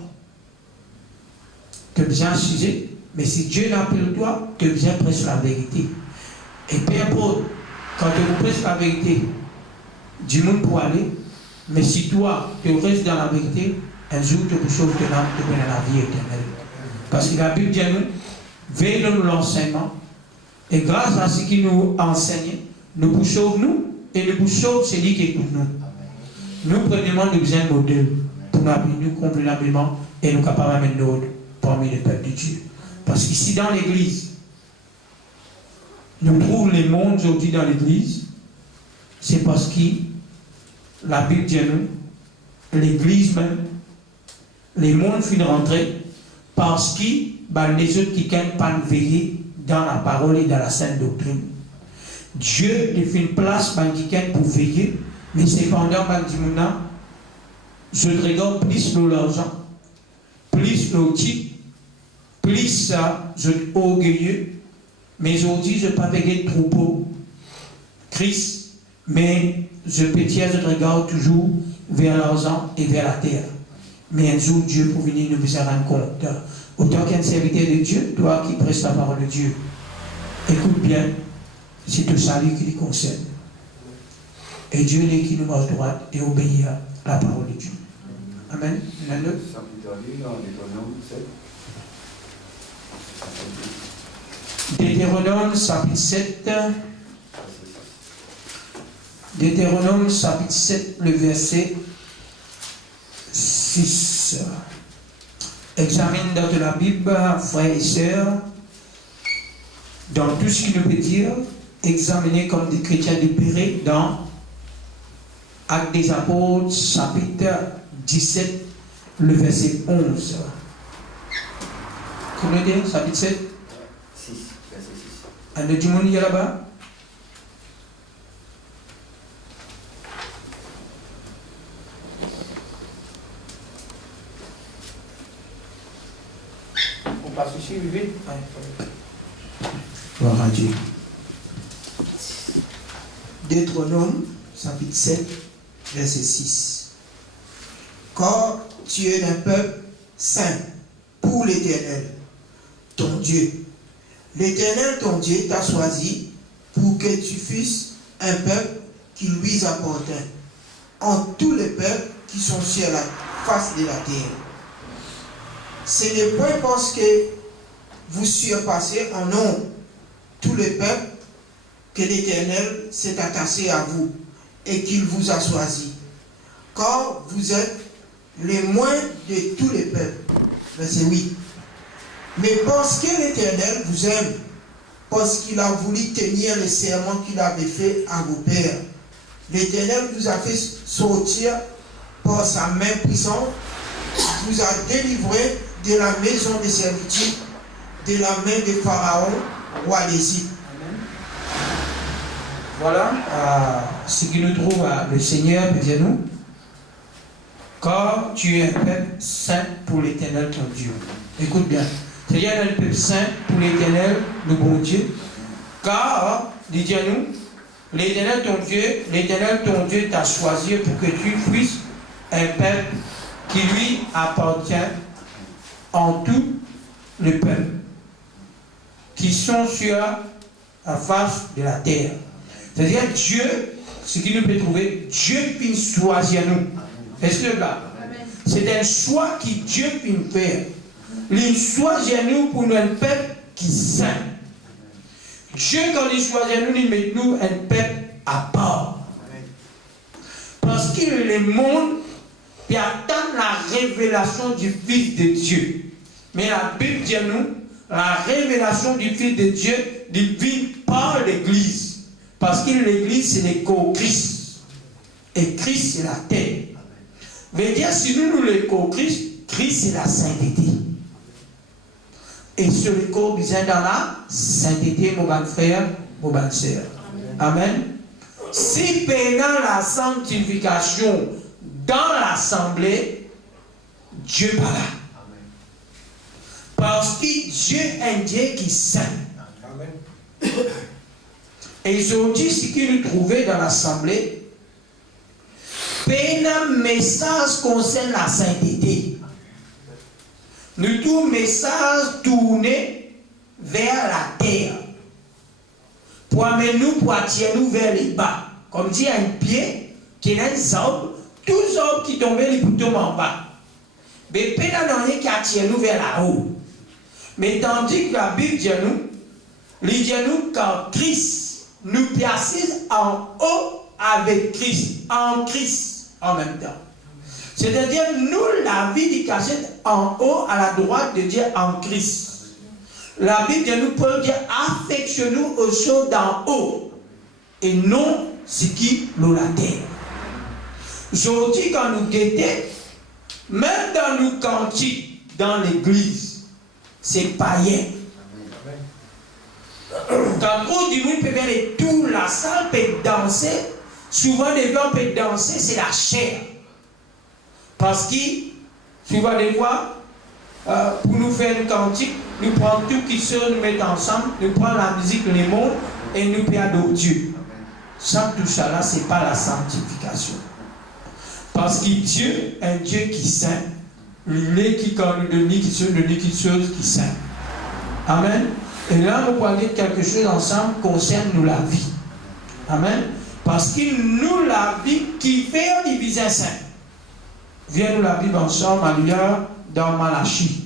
tu bien sujet, mais si Dieu n'appelle toi, tu bien prêcher la vérité. Et peu importe, quand tu prêches la vérité, du monde pour aller, mais si toi, tu restes dans la vérité, un jour tu peux sauver ton âme, tu peux dans la vie éternelle. Parce que la Bible dit à nous, veillons l'enseignement, et grâce à ce qu'il nous enseigne, nous pouvons sauver nous, et nous pouvons sauver celui qui écoute nous. Nous prenons nous besoin de modèle pour nous appuyer convenablement et nous capables d'amener l'ordre parmi les peuples de Dieu. Parce qu'ici dans l'église, nous trouvons les mondes aujourd'hui dans l'église, c'est parce que la Bible dit à nous, l'église même, les mondes finissent rentrer parce que les autres qui ne pas veiller dans la parole et dans la sainte doctrine. Dieu a fait une place pour veiller. Mais cependant, je regarde plus l'argent, plus le type, plus je suis orgueilleux. Mais aujourd'hui, je ne peux pas veiller de troupeau, Christ, mais je regarde toujours vers l'argent et vers la terre. Mais un jour, Dieu pour venir nous rendre compte. Autant qu'un serviteur de Dieu, toi qui prêches la parole de Dieu, écoute bien, c'est le salut qui les concerne. Et Dieu est qui nous marche droite et obéit à la parole de Dieu. Amen. Deutéronome chapitre 7. Deutéronome chapitre 7, le verset 6. Examine dans la Bible, frères et sœurs, dans tout ce qu'il nous peut dire, examinez comme des chrétiens libérés dans Actes des Apôtres, chapitre 17, le verset 11. Vous voulez dire, chapitre 7? 6, verset 6. Un autre monde, il y a là-bas? On passe ici, vite. Gloire à Dieu. Deutéronome, chapitre 7, verset 6. Car tu es un peuple saint pour l'Éternel, ton Dieu. L'Éternel, ton Dieu, t'a choisi pour que tu fusses un peuple qui lui appartient en tous les peuples qui sont sur la face de la terre. Ce n'est point parce que vous surpassez en nombre tous les peuples que l'Éternel s'est attaché à vous et qu'il vous a choisi. Car vous êtes les moins de tous les peuples. Verset 8. Mais parce que l'Éternel vous aime, parce qu'il a voulu tenir le serment qu'il avait fait à vos pères, l'Éternel vous a fait sortir par sa main puissante, vous a délivré de la maison de servitude, de la main de Pharaon, roi d'Égypte. Voilà ce qui nous trouve le Seigneur, nous. Car tu es un peuple saint pour l'Éternel ton Dieu. Écoute bien. Seigneur est un peuple saint pour l'Éternel, le bon Dieu. Car, dis-nous, l'Éternel ton Dieu t'a choisi pour que tu puisses un peuple qui lui appartient en tout le peuple, qui sont sur la face de la terre. C'est-à-dire Dieu, ce qui nous peut trouver, Dieu peut choisir nous. Est-ce que là, c'est un choix que Dieu peut faire. Il choisit nous pour nous un peuple qui saint. Dieu, quand il choisit nous, il met nous un peuple à part. Parce que le monde peut attendre la révélation du Fils de Dieu. Mais la Bible dit nous, la révélation du Fils de Dieu vient par l'Église. Parce que l'Église, c'est le corps Christ. Et Christ, c'est la tête. Veut dire, si nous le corps Christ, Christ, c'est la sainteté. Et sur le corps, besoin dans la sainteté, mon bon frère, mon bonne sœur. Amen. Si pendant la sanctification, dans l'assemblée, Dieu pas là. Parce que Dieu est un Dieu qui est saint. Et aujourd'hui, ce que nous trouvons dans l'assemblée, un message concerne la sainteté. Nous tout message tourné vers la terre. Pour amener nous, pour attirer nous vers les bas. Comme dit un pied qui est un arbre, tous les arbres qui tombent, les boutons en bas. Mais il n'y a rien qui attire nous vers la haut. Mais tandis que la Bible dit nous quand Christ nous place en haut avec Christ, en Christ en même temps. C'est-à-dire, nous, la vie du cachet en haut à la droite de Dieu en Christ. La Bible dit nous, Paul dit, affectionnons aux choses d'en haut et non ce qui est la terre. Aujourd'hui, quand nous guettons, même dans nos cantiques, dans l'église, c'est païen. Quand trop du monde peut venir tout la salle peut danser, souvent les gens peuvent danser, c'est la chair. Parce que, souvent des fois, pour nous faire une cantique, nous prenons tout qui se nous met ensemble, nous prenons la musique, les mots, et nous perdons Dieu. Sans tout ça là, ce n'est pas la sanctification. Parce que Dieu est un Dieu qui est saint. Il est qui quand nous donne qui chose qui saint. Amen. Et là, nous parlons de quelque chose ensemble qui concerne nous la vie. Amen. Parce que nous, la vie qui fait un division saint. Viens nous la Bible ensemble, alléluia, dans Malachie.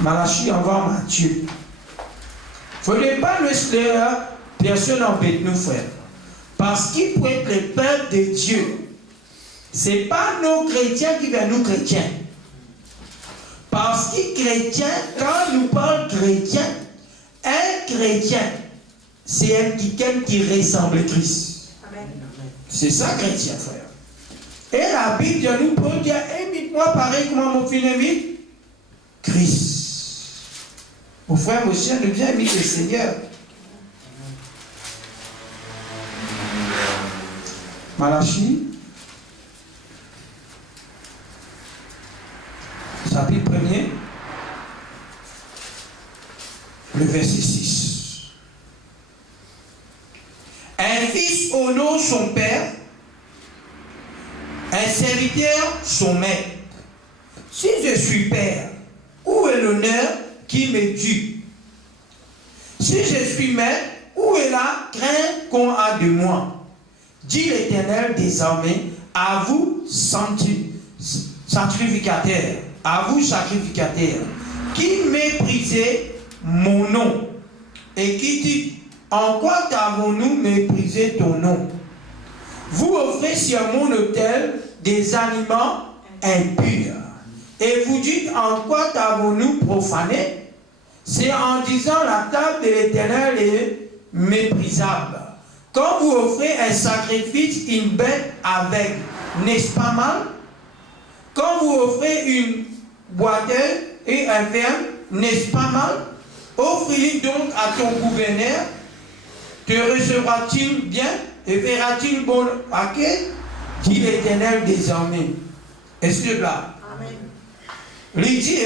Malachie envoie Matthieu. Il ne faudrait pas laisser personne embête nous, frères. Parce qu'il faut être le peuple de Dieu. Ce n'est pas nos chrétiens qui viennent nous chrétiens. Parce que chrétien, quand nous parlons chrétien, un chrétien, c'est un quelqu'un qui ressemble à Christ. C'est ça, chrétien, frère. Et la Bible nous peut dire, imite-moi pareil comment mon fils imite Christ. Mon frère, mon chien, nous viens imiter le Seigneur. Malachie, chapitre 1er, le verset 6. Un fils honore son père, un serviteur son maître. Si je suis père, où est l'honneur qui m'est dû? Si je suis maître, où est la crainte qu'on a de moi? Dit l'Éternel désormais, à vous sacrificateurs, qui méprisez mon nom, et qui dit, en quoi t'avons-nous méprisé ton nom? Vous offrez sur mon autel des aliments impurs. Et vous dites, en quoi t'avons-nous profané? C'est en disant, la table de l'Éternel est méprisable. Quand vous offrez un sacrifice, une bête avec, n'est-ce pas mal? Quand vous offrez une boiteuse et un ferme, n'est-ce pas mal? Offre-le donc à ton gouverneur. Te recevra-t-il bien et fera-t-il bon paquet? Dit l'Éternel désormais. Est-ce que là? Amen. Il dit,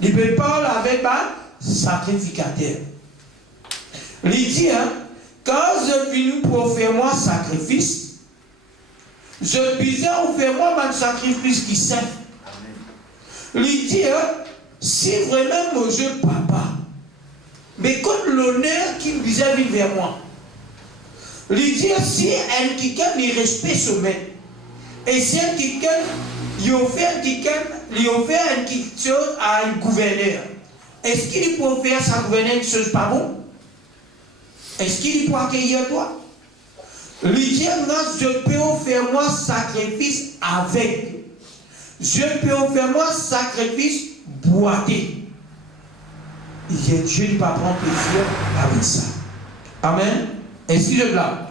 il peut parler avec un sacrificateur. Il dit, quand je viens pour faire moi sacrifice, je disais, on fait moi un sacrifice qui sert. Il dit, si vraiment mon Dieu papa, mais comme l'honneur qui me disait vers moi, il dit, si un quelqu'un me respecte ce maître, et si un quelqu'un lui offert quelque chose à un gouverneur, est-ce qu'il peut faire sa gouverneur une chose pas bon? Est-ce qu'il peut accueillir toi? Il dit, non, je peux faire moi sacrifice avec. Je peux faire moi sacrifice boité. Dieu ne va pas prendre plaisir avec ça. Amen. Est-ce que je là?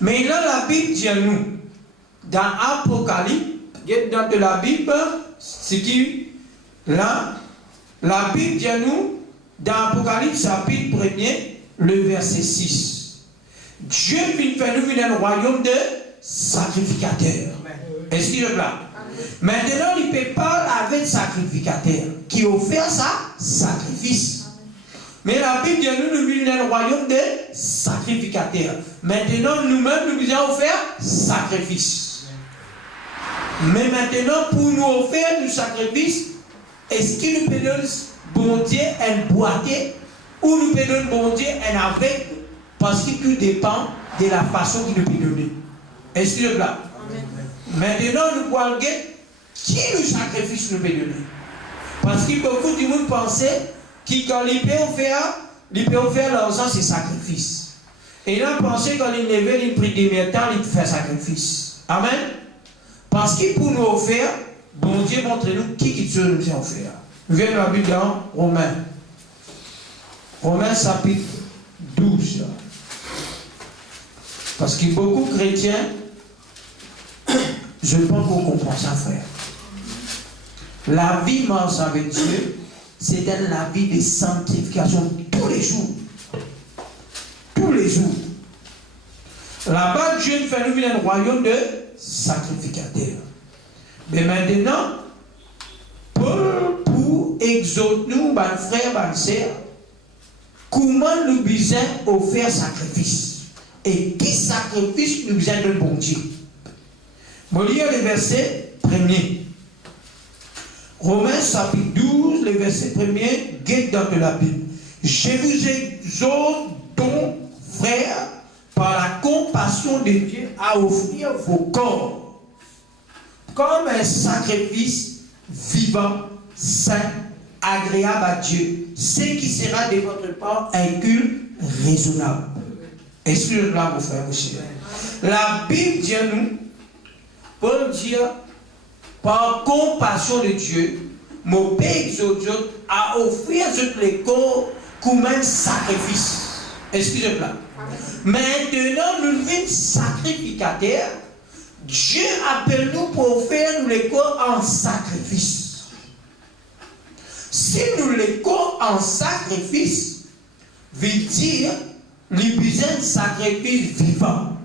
Mais là, la Bible dit à nous, dans Apocalypse, dans de la Bible, c'est qui, là, la Bible dit à nous, dans Apocalypse, chapitre 1er, le verset 6. Dieu vient faire nous un royaume de sacrificateurs. Est-ce que je là? Maintenant, il peut parler avec sacrificateur qui offre sa sacrifice. Mais la Bible dit nous vivons dans le royaume des sacrificateurs. Maintenant, nous-mêmes, nous devons faire sacrifice. Mais maintenant, pour nous offrir du sacrifice, est-ce qu'il nous peut donner bon Dieu un boîtier ou nous peut donner bon Dieu un aveugle? Parce que tout dépend de la façon qu'il nous peut donner. Est-ce que c'est là? Maintenant, nous voyons qui le sacrifice nous peut donner. Parce que beaucoup de monde pensaient que quand il peut faire l'argent, c'est sacrifice. Et là, pensez quand il levait, il prit des métals, il fait sacrifice. Amen. Parce que pour nous offrir, bon Dieu montre-nous qui Dieu nous a offert. Nous venons de la Bible dans Romains. Romains chapitre 12. Parce que beaucoup de chrétiens, je pense qu'on comprend ça, frère. La vie marche avec Dieu, c'est la vie de sanctification tous les jours. Tous les jours. Là-bas, Dieu fait nous un royaume de sacrificateurs. Mais maintenant, pour exhorter nous, mes frères, mes sœurs, comment nous devons offrir sacrifice? Et qui sacrifice nous besoin de bon Dieu? Je vais lire le verset 1er. Romains chapitre 12, le verset 1er, guette dans de la Bible. Je vous exhorte donc, frères, par la compassion de Dieu, à offrir vos corps comme un sacrifice vivant, saint, agréable à Dieu, ce qui sera de votre part un culte raisonnable. Est-ce que là, mon frère, monsieur? La Bible dit à nous, Paul dit, par compassion de Dieu, mon Père exhorte à offrir tous les corps comme un sacrifice. Excusez-moi. Maintenant, nous sommes sacrificateurs. Dieu appelle nous pour faire les corps en sacrifice. Si nous les corps en sacrifice, veut dire les besoins de sacrifice vivant.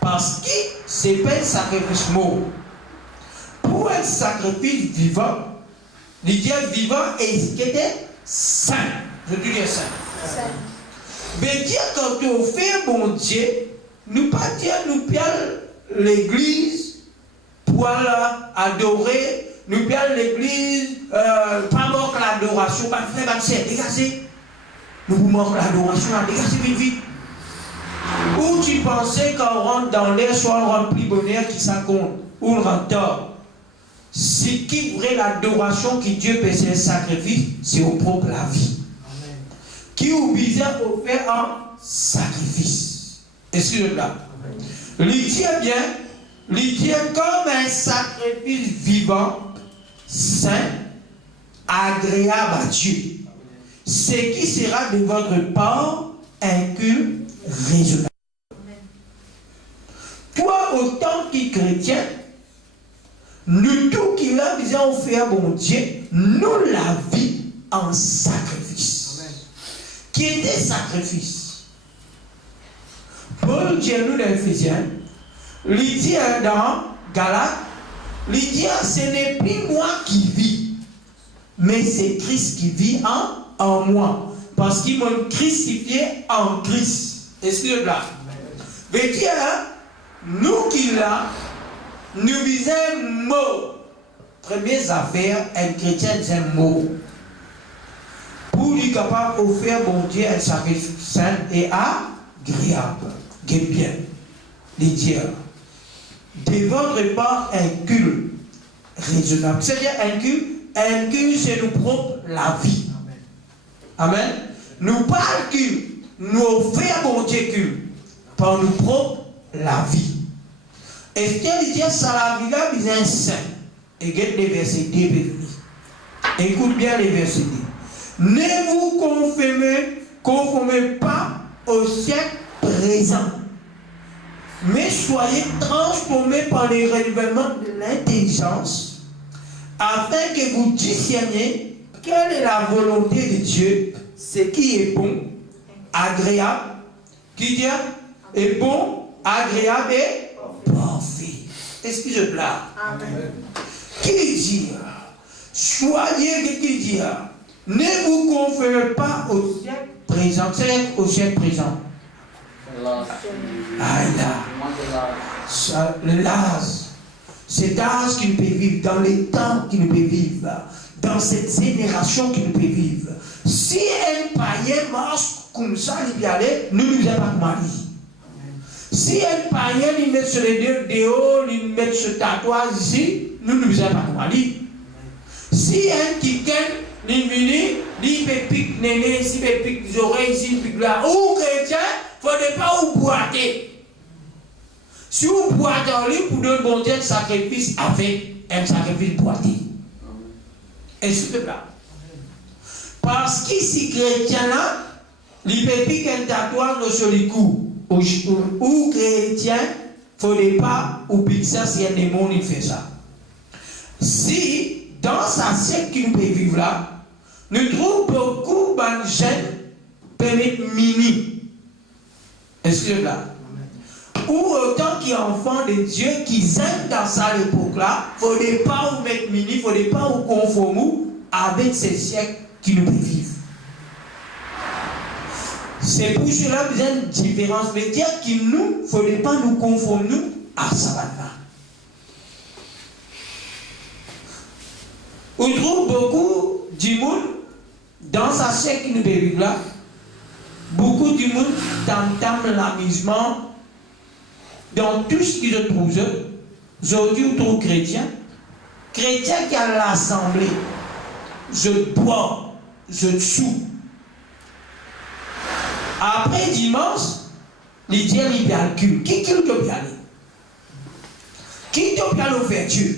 Parce que ce n'est pas un sacrifice mort. Pour un sacrifice vivant, le Dieu vivant est ce qui était saint. Je dis saint. Mais dire quand on fait bon Dieu, nous pas dire nous perdons l'église pour adorer, nous perdons l'église, pas manque l'adoration, pas frère, pas sœur, dégagez. Nous vous manquons l'adoration, dégagez vite vite. Ou tu pensais qu'on rentre dans l'air, soit on remplit bonheur qui s'en compte, ou on rentre tort. Ce qui est vrai, l'adoration que Dieu peut faire sacrifice, c'est au propre la vie. Amen. Qui oblige à faire un sacrifice. Est-ce que là? Il dit bien, il dit comme un sacrifice vivant, saint, agréable à Dieu. Ce qui sera de votre part un culte raisonnable. Toi, autant que chrétien, nous tout qui l'a besoin de faire bon Dieu, nous la vie en sacrifice. Amen. Qui était sacrifice? Paul dit à nous dans Éphésiens, il dit dans Galates, il dit ce n'est plus moi qui vis, mais c'est Christ qui vit en moi. Parce qu'il m'a crucifié en Christ. Excusez-moi. Veut dire, nous qui là, nous visons mot. Première affaire, un chrétien c'est un mot. Pour lui capable d'offrir bon Dieu un sacrifice saint et agréable. Qu'est bien. Les dire. Dévendre pas un culte raisonnable. C'est-à-dire un culte, c'est nous propre la vie. Amen. Nous pas le culte, nous offrir bon Dieu culte. Par nous propre la vie. Et ce qu'il dit, ça la vie là, c'est un saint. Et regarde les versets 2 et 3. Écoute bien les versets 2. Ne vous conformez pas au siècle présent, mais soyez transformés par les renouvellements de l'intelligence, afin que vous discerniez quelle est la volonté de Dieu, ce qui est bon, agréable, qui dit est bon, agréable et parfait. Excusez-moi. Amen. Qui dit soyez, qu'est-ce qu'il dit? Ne vous conformez pas au siècle présent. C'est au siècle présent. L'âge. Cet âge qui nous peut vivre, dans les temps qui nous peut vivre, dans cette génération qui nous peut vivre. Si un païen marche comme ça, il peut aller, nous ne sommes pas mariés. Si un païen il met sur les deux dehors, il met ce tatouage ici, nous ne sommes pas mariés. Si un quelqu'un il vient, il peut piquer néné, il peut piquer les oreilles, il pique là, ou chrétien, il ne faut pas vous boiter. Si vous boitez en lui, pour donner bon Dieu un sacrifice avec un sacrifice boité. Est-ce que là? Parce qu'ici, chrétien là, il peut piquer un tatouage sur le cou. Ou chrétien, il ne faut pas ou piquer ça si un démon il fait ça. Si, dans sa siècle qui nous peut vivre là, nous trouvons beaucoup de jeunes permettent mini. Est-ce que là? Ou autant qu'il y a enfants de Dieu qui aiment dans ça l'époque là, il ne faut pas vous mettre mini, il ne faut pas vous conformer avec ces siècles qui nous peut vivre. C'est pour cela que nous avons une différence. Mais dire qu'il nous, il ne faut pas nous conformer à ça. On trouve beaucoup du monde dans sa siècle qui nous peut vivre là. Beaucoup du monde entame l'amusement dans tout ce qu'ils trouvent. Aujourd'hui, on trouve chrétien qui a l'assemblée. Je bois, je sous. Après dimanche, les dieux ils bien le cul. Qui te bien aller? Qui te bien l'ouverture?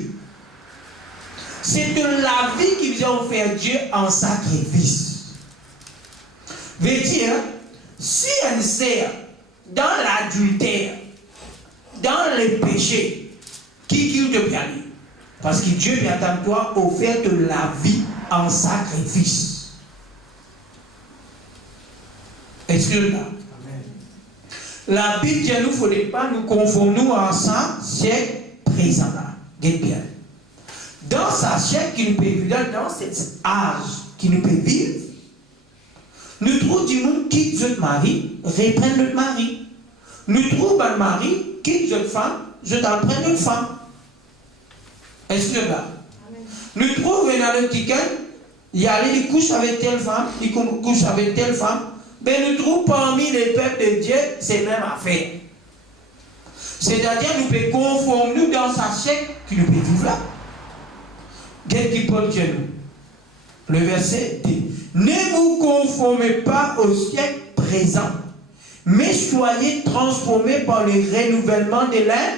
C'est de la vie qui vous a offert Dieu en sacrifice. Veut dire, si un sert dans l'adultère, dans les péchés, qui te bien aller? Parce que Dieu vient à toi offert de la vie en sacrifice. Est-ce que là? La Bible dit à nous, il ne faudrait pas nous confondre à ça, siècle présent là. Get bien. Dans sa siècle qui nous peut vivre, dans cet âge qui nous peut vivre, nous trouvons du monde qui quitte notre mari, reprenne notre mari. Nous trouvons un mari, quitte notre femme, je t'apprends notre femme. Est-ce que là? Nous trouvons un autre quelqu'un, il y a les couches avec telle femme, il couche avec telle femme. Mais nous trouvons parmi les peuples de Dieu, c'est même affaire. C'est-à-dire, nous pouvons conformer nous dans sa siècle qui nous peut vivre là. Qu'est-ce qui Paul dit nous? Le verset dit, ne vous conformez pas au siècle présent, mais soyez transformés par le renouvellement de l'air.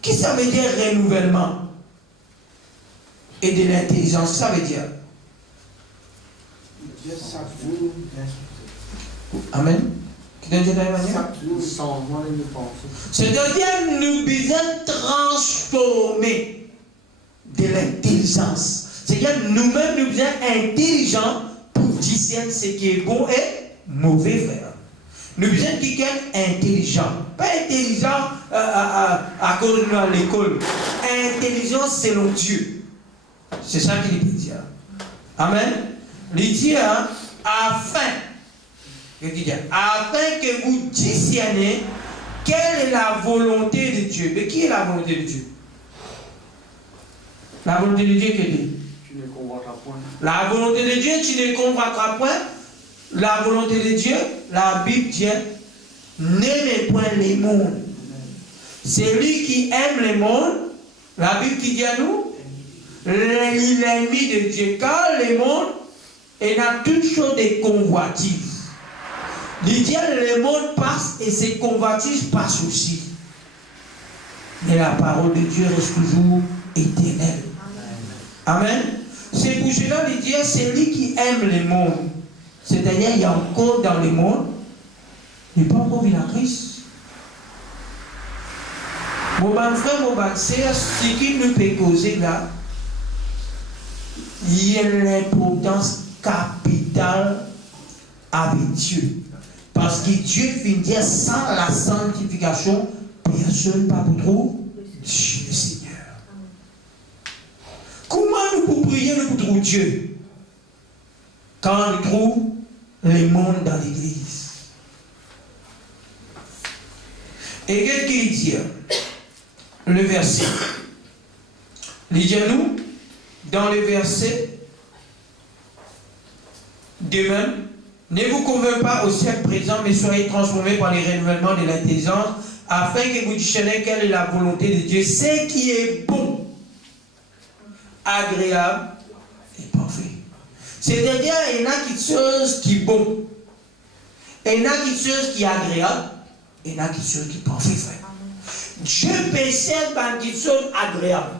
Qui ça veut dire renouvellement? Et de l'intelligence, ça veut dire? Amen. C'est-à-dire nous devons transformer de l'intelligence. C'est-à-dire, nous-mêmes, nous sommes intelligents pour discerner ce qui est bon et mauvais, frère. Nous sommes quelqu'un intelligent. Pas intelligent à cause de nous à l'école. Intelligent selon Dieu. C'est ça qu'il peut dire. Amen. Il dit, afin que vous discerniez quelle est la volonté de Dieu. Mais qui est la volonté de Dieu? La volonté de Dieu, qu'est-ce que dit? Tu ne convoiteras point. La volonté de Dieu, tu ne convoiteras point. La volonté de Dieu, la Bible dit, n'aimez point les mondes. C'est lui qui aime les mondes. La Bible qui dit à nous, l'ennemi de Dieu. Car les mondes, il a toutes choses des convoitises. Il dit, le monde passe et ses convoitises passent aussi. Mais la parole de Dieu reste toujours éternelle. Amen. C'est pour cela qu'il dit, c'est lui qui aime le monde. C'est-à-dire, il y a encore dans le monde, il n'est pas encore vu la Christ. Mon bon frère, mon bon sœur, ce qui nous peut causer là, il y a l'importance capitale avec Dieu. Parce que Dieu finit dire, sans la sanctification, personne ne peut vous trouver Dieu le Seigneur. Comment nous pouvons prier, nous pouvons trouver Dieu quand nous trouvons le monde dans l'église? Et qu'est-ce qu'il dit? Le verset. Lisez-nous dans le verset de même. Ne vous convainquez pas au siècle présent, mais soyez transformés par les renouvellements de l'intelligence, afin que vous discerniez quelle est la volonté de Dieu, ce qui est bon, agréable et parfait. C'est-à-dire, il y a quelque chose qui est bon, il y a quelque chose qui est agréable, il y a quelque chose qui est parfait, frère. Dieu peut faire quelque chose agréable.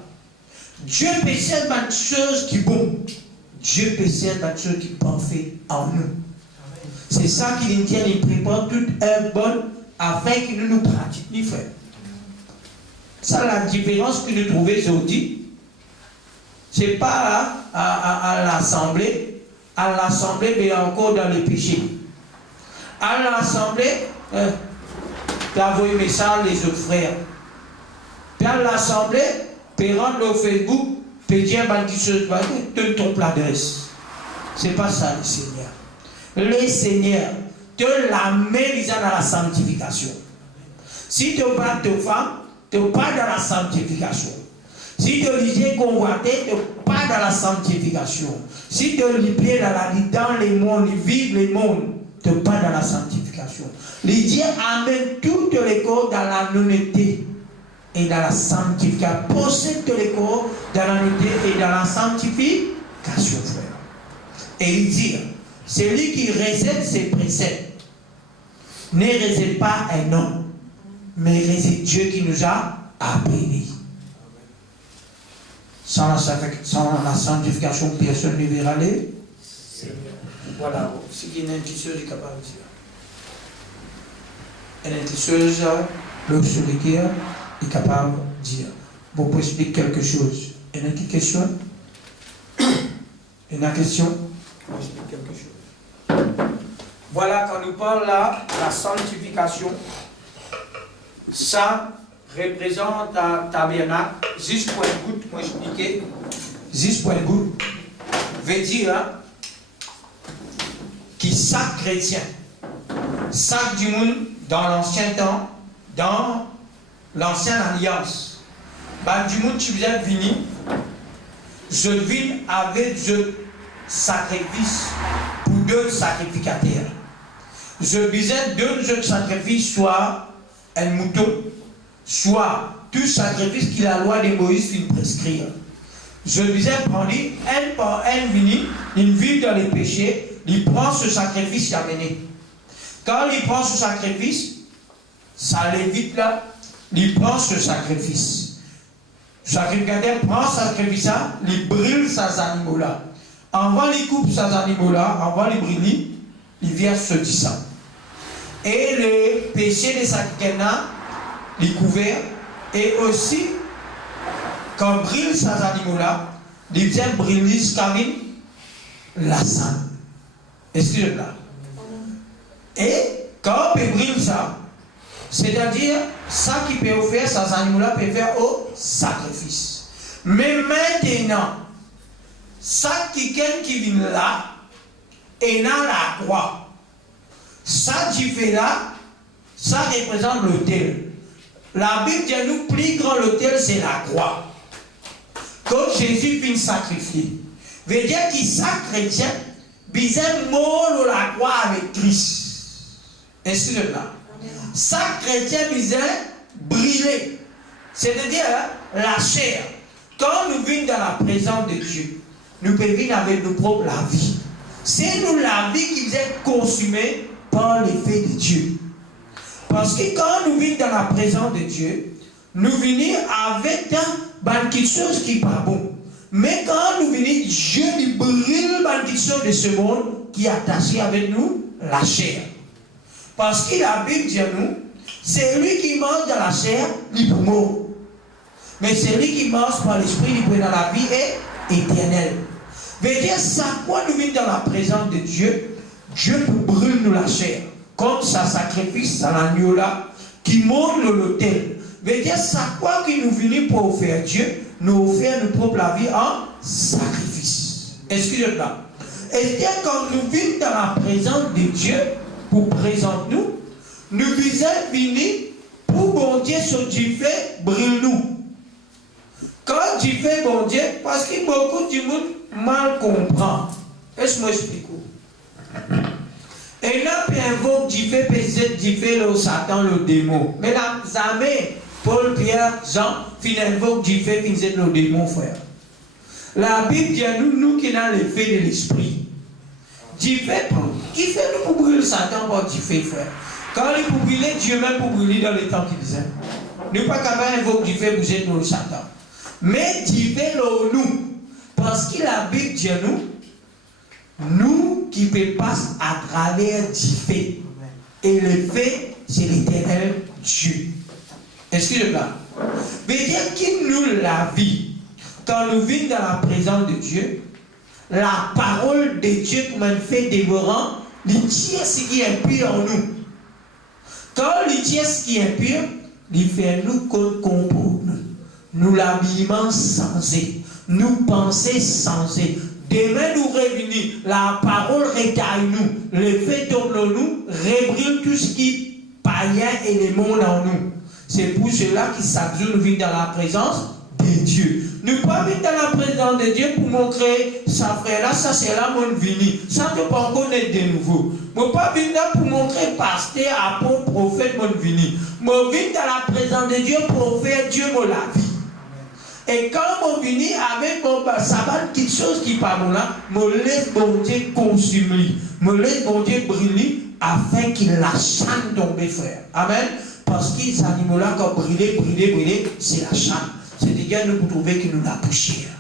Dieu peut faire quelque chose qui est bon. Dieu peut faire quelque chose qui est parfait en nous. C'est ça qu'il nous dit, il prépare toute œuvre bonne afin que nous nous pratiquions, frère. Ça, la différence que nous trouvons aujourd'hui, ce n'est pas à l'assemblée, mais encore dans le péché. À l'assemblée, tu as envoyé message les autres frères. Puis à l'assemblée, tu rentres au Facebook, tu dis un petit chose, donne ton l'adresse. Ce n'est pas ça le Seigneur. Le Seigneur te l'amène dans la sanctification. Si tu parles de femme, tu parles dans la sanctification. Si tu disais convoiter, tu parles dans la sanctification. Si tu libères dans les mondes, vivre les mondes, tu parles dans la sanctification. Dieu amène toutes les corps dans la honnêteté et dans la sanctification. Possède tous les corps dans la honnêteté et dans la sanctification, frère. Et il dit, celui qui récède ses préceptes ne récède pas un homme, mais récède Dieu qui nous a appelés. Sans la sanctification, personne ne verra les. Voilà, ce qui est une intuition est capable de dire. Une intuition, l'obscurité est capable de dire. Vous pouvez expliquer quelque chose. Il y a une question? Il y a une question? On explique quelque chose. Voilà, quand nous parlons là, la sanctification, ça représente un tabernacle, juste pour une goutte, moi expliquer, juste pour une goutte, veut dire qui chaque chrétien, chaque du monde dans l'ancien temps, dans l'ancienne alliance, ben, du monde qui vous êtes venu, je viens avec ce sacrifice pour deux sacrificateurs. Je disais deux sacrifices, soit un mouton, soit tout sacrifice que la loi de Moïse vient prescrire. Je disais prendre un par un venu, il vit dans les péchés, il prend ce sacrifice et amené. Quand il prend ce sacrifice, ça l'évite là, il prend ce sacrifice. Le sacrificateur prend ce sacrifice là, il brûle ces animaux là. Avant il coupe ces animaux là, avant il brûle, il vient se sang. Et le péché de sacrificateur, il couvert, et aussi, quand brûle ces animaux là, il vient brûler la sang. Excusez-moi. Et quand on peut brûler ça, c'est-à-dire ça qui peut faire, ça animal-là peut faire au sacrifice. Mais maintenant, ça qui vient là, et dans la croix, ça qui fait là, ça représente l'autel. La Bible dit nous, plus grand l'autel, c'est la croix. Quand Jésus vient sacrifier, veut dire qu'il chaque chrétien, il mort la croix avec Christ. Excusez-moi. Chaque chrétien, il brûler. C'est-à-dire la chair. Quand nous venons dans la présence de Dieu, nous pouvons venir avec nos propres la vie. C'est nous la vie qui vous est consumée par l'effet de Dieu. Parce que quand nous venons dans la présence de Dieu, nous venons avec quelque chose qui n'est pas bon. Mais quand nous venons, Dieu il brûle quelque chose de ce monde qui est attaché avec nous, la chair. Parce que la Bible dit à nous, c'est lui qui mange dans la chair, il peut mourir. Mais c'est lui qui mange par l'esprit, il peut dans la vie éternelle. Veut dire, ça quoi nous venons dans la présence de Dieu, Dieu peut brûler nous la chair. Comme ça sacrifice, ça l'agneau là, qui monte l'autel. Veut dire, ça quoi qui nous venons pour offrir Dieu, nous offrir notre propre la vie en sacrifice. Excusez-moi. Et bien, quand nous venons dans la présence de Dieu, pour présenter nous, nous visons venir pour bon Dieu sur Dieu fait brûle nous. Quand Dieu fait bon Dieu, parce que beaucoup de monde mal comprend. Est-ce que je m'explique? Et là, puis invoque Dieu fait peut-être Dieu fait le Satan, le démon. Mais là, jamais Paul, Pierre, Jean, fin invoque Dieu fait le démon, frère. La Bible dit à nous, nous qui avons l'effet de l'esprit. Dieu fait qui fait nous pour brûler Satan par Dieu fait, frère. Quand il pour brûler, Dieu même pour brûler dans les temps qu'il disait. Nous pas capable d'invoquer Dieu fait bouger nous le Satan. Mais Dieu fait nous. Parce que la Bible dit à nous qui peut passer à travers Dieu fait. Et le fait, c'est l'éternel Dieu. Excusez-moi. Veut dire qu'il nous la vie. Quand nous vivons dans la présence de Dieu, la parole de Dieu comme un fait dévorant, il tient ce qui est pur en nous. Quand il tient ce qui est pur, il fait nous comprendre. Nous l'habillement sensé, nous penser sensé. Demain nous revenir, la parole rétaille nous, le fait tombe en nous, rébrille tout ce qui est païen et le monde en nous. C'est pour cela que chaque jour nous venons dans la présence de Dieu. Nous ne pouvons pas venir dans la présence de Dieu pour montrer sa frère là, ça c'est là mon vini. Ça ne peut pas connaître de nouveau. Je ne peux pas venir pour montrer pasteur, apôtre, prophète mon vini. Je viens dans la présence de Dieu pour faire Dieu mon la vie. Et quand je viens avec mon sabbat, quelque chose qui n'est pas bon là, je laisse mon Dieu consumer. Je laisse mon Dieu brûler afin qu'il la chaîne tomber, frère. Amen. Parce que ces animaux-là, quand brûler, c'est la chaîne. C'est-à-dire, nous trouvons que nous la poussière.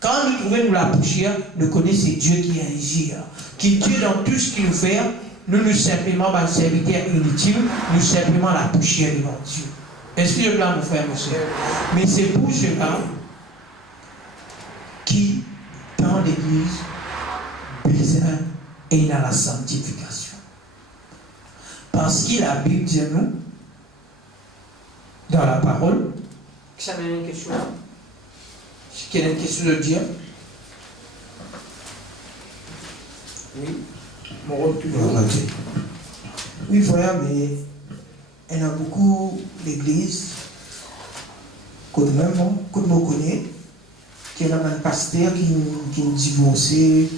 Quand nous trouvons nous la poussière, nous connaissons Dieu qui agit. Qui Dieu dans tout ce qu'il nous fait, nous simplement, dans le serviteur inutile, nous simplement la poussière devant Dieu. Est-ce que je plains mon frère, mon soeur? Mais c'est pour cela qui, dans l'église, besoin est dans la sanctification. Parce que la Bible dit à nous, dans la parole, ça m'a une question. Est-ce qu'il y a une question de dire? Oui. Mon rôle toujours. Oui, frère, mais il y a beaucoup d'églises, que nous connaissons, qui ont un pasteur qui est divorcé,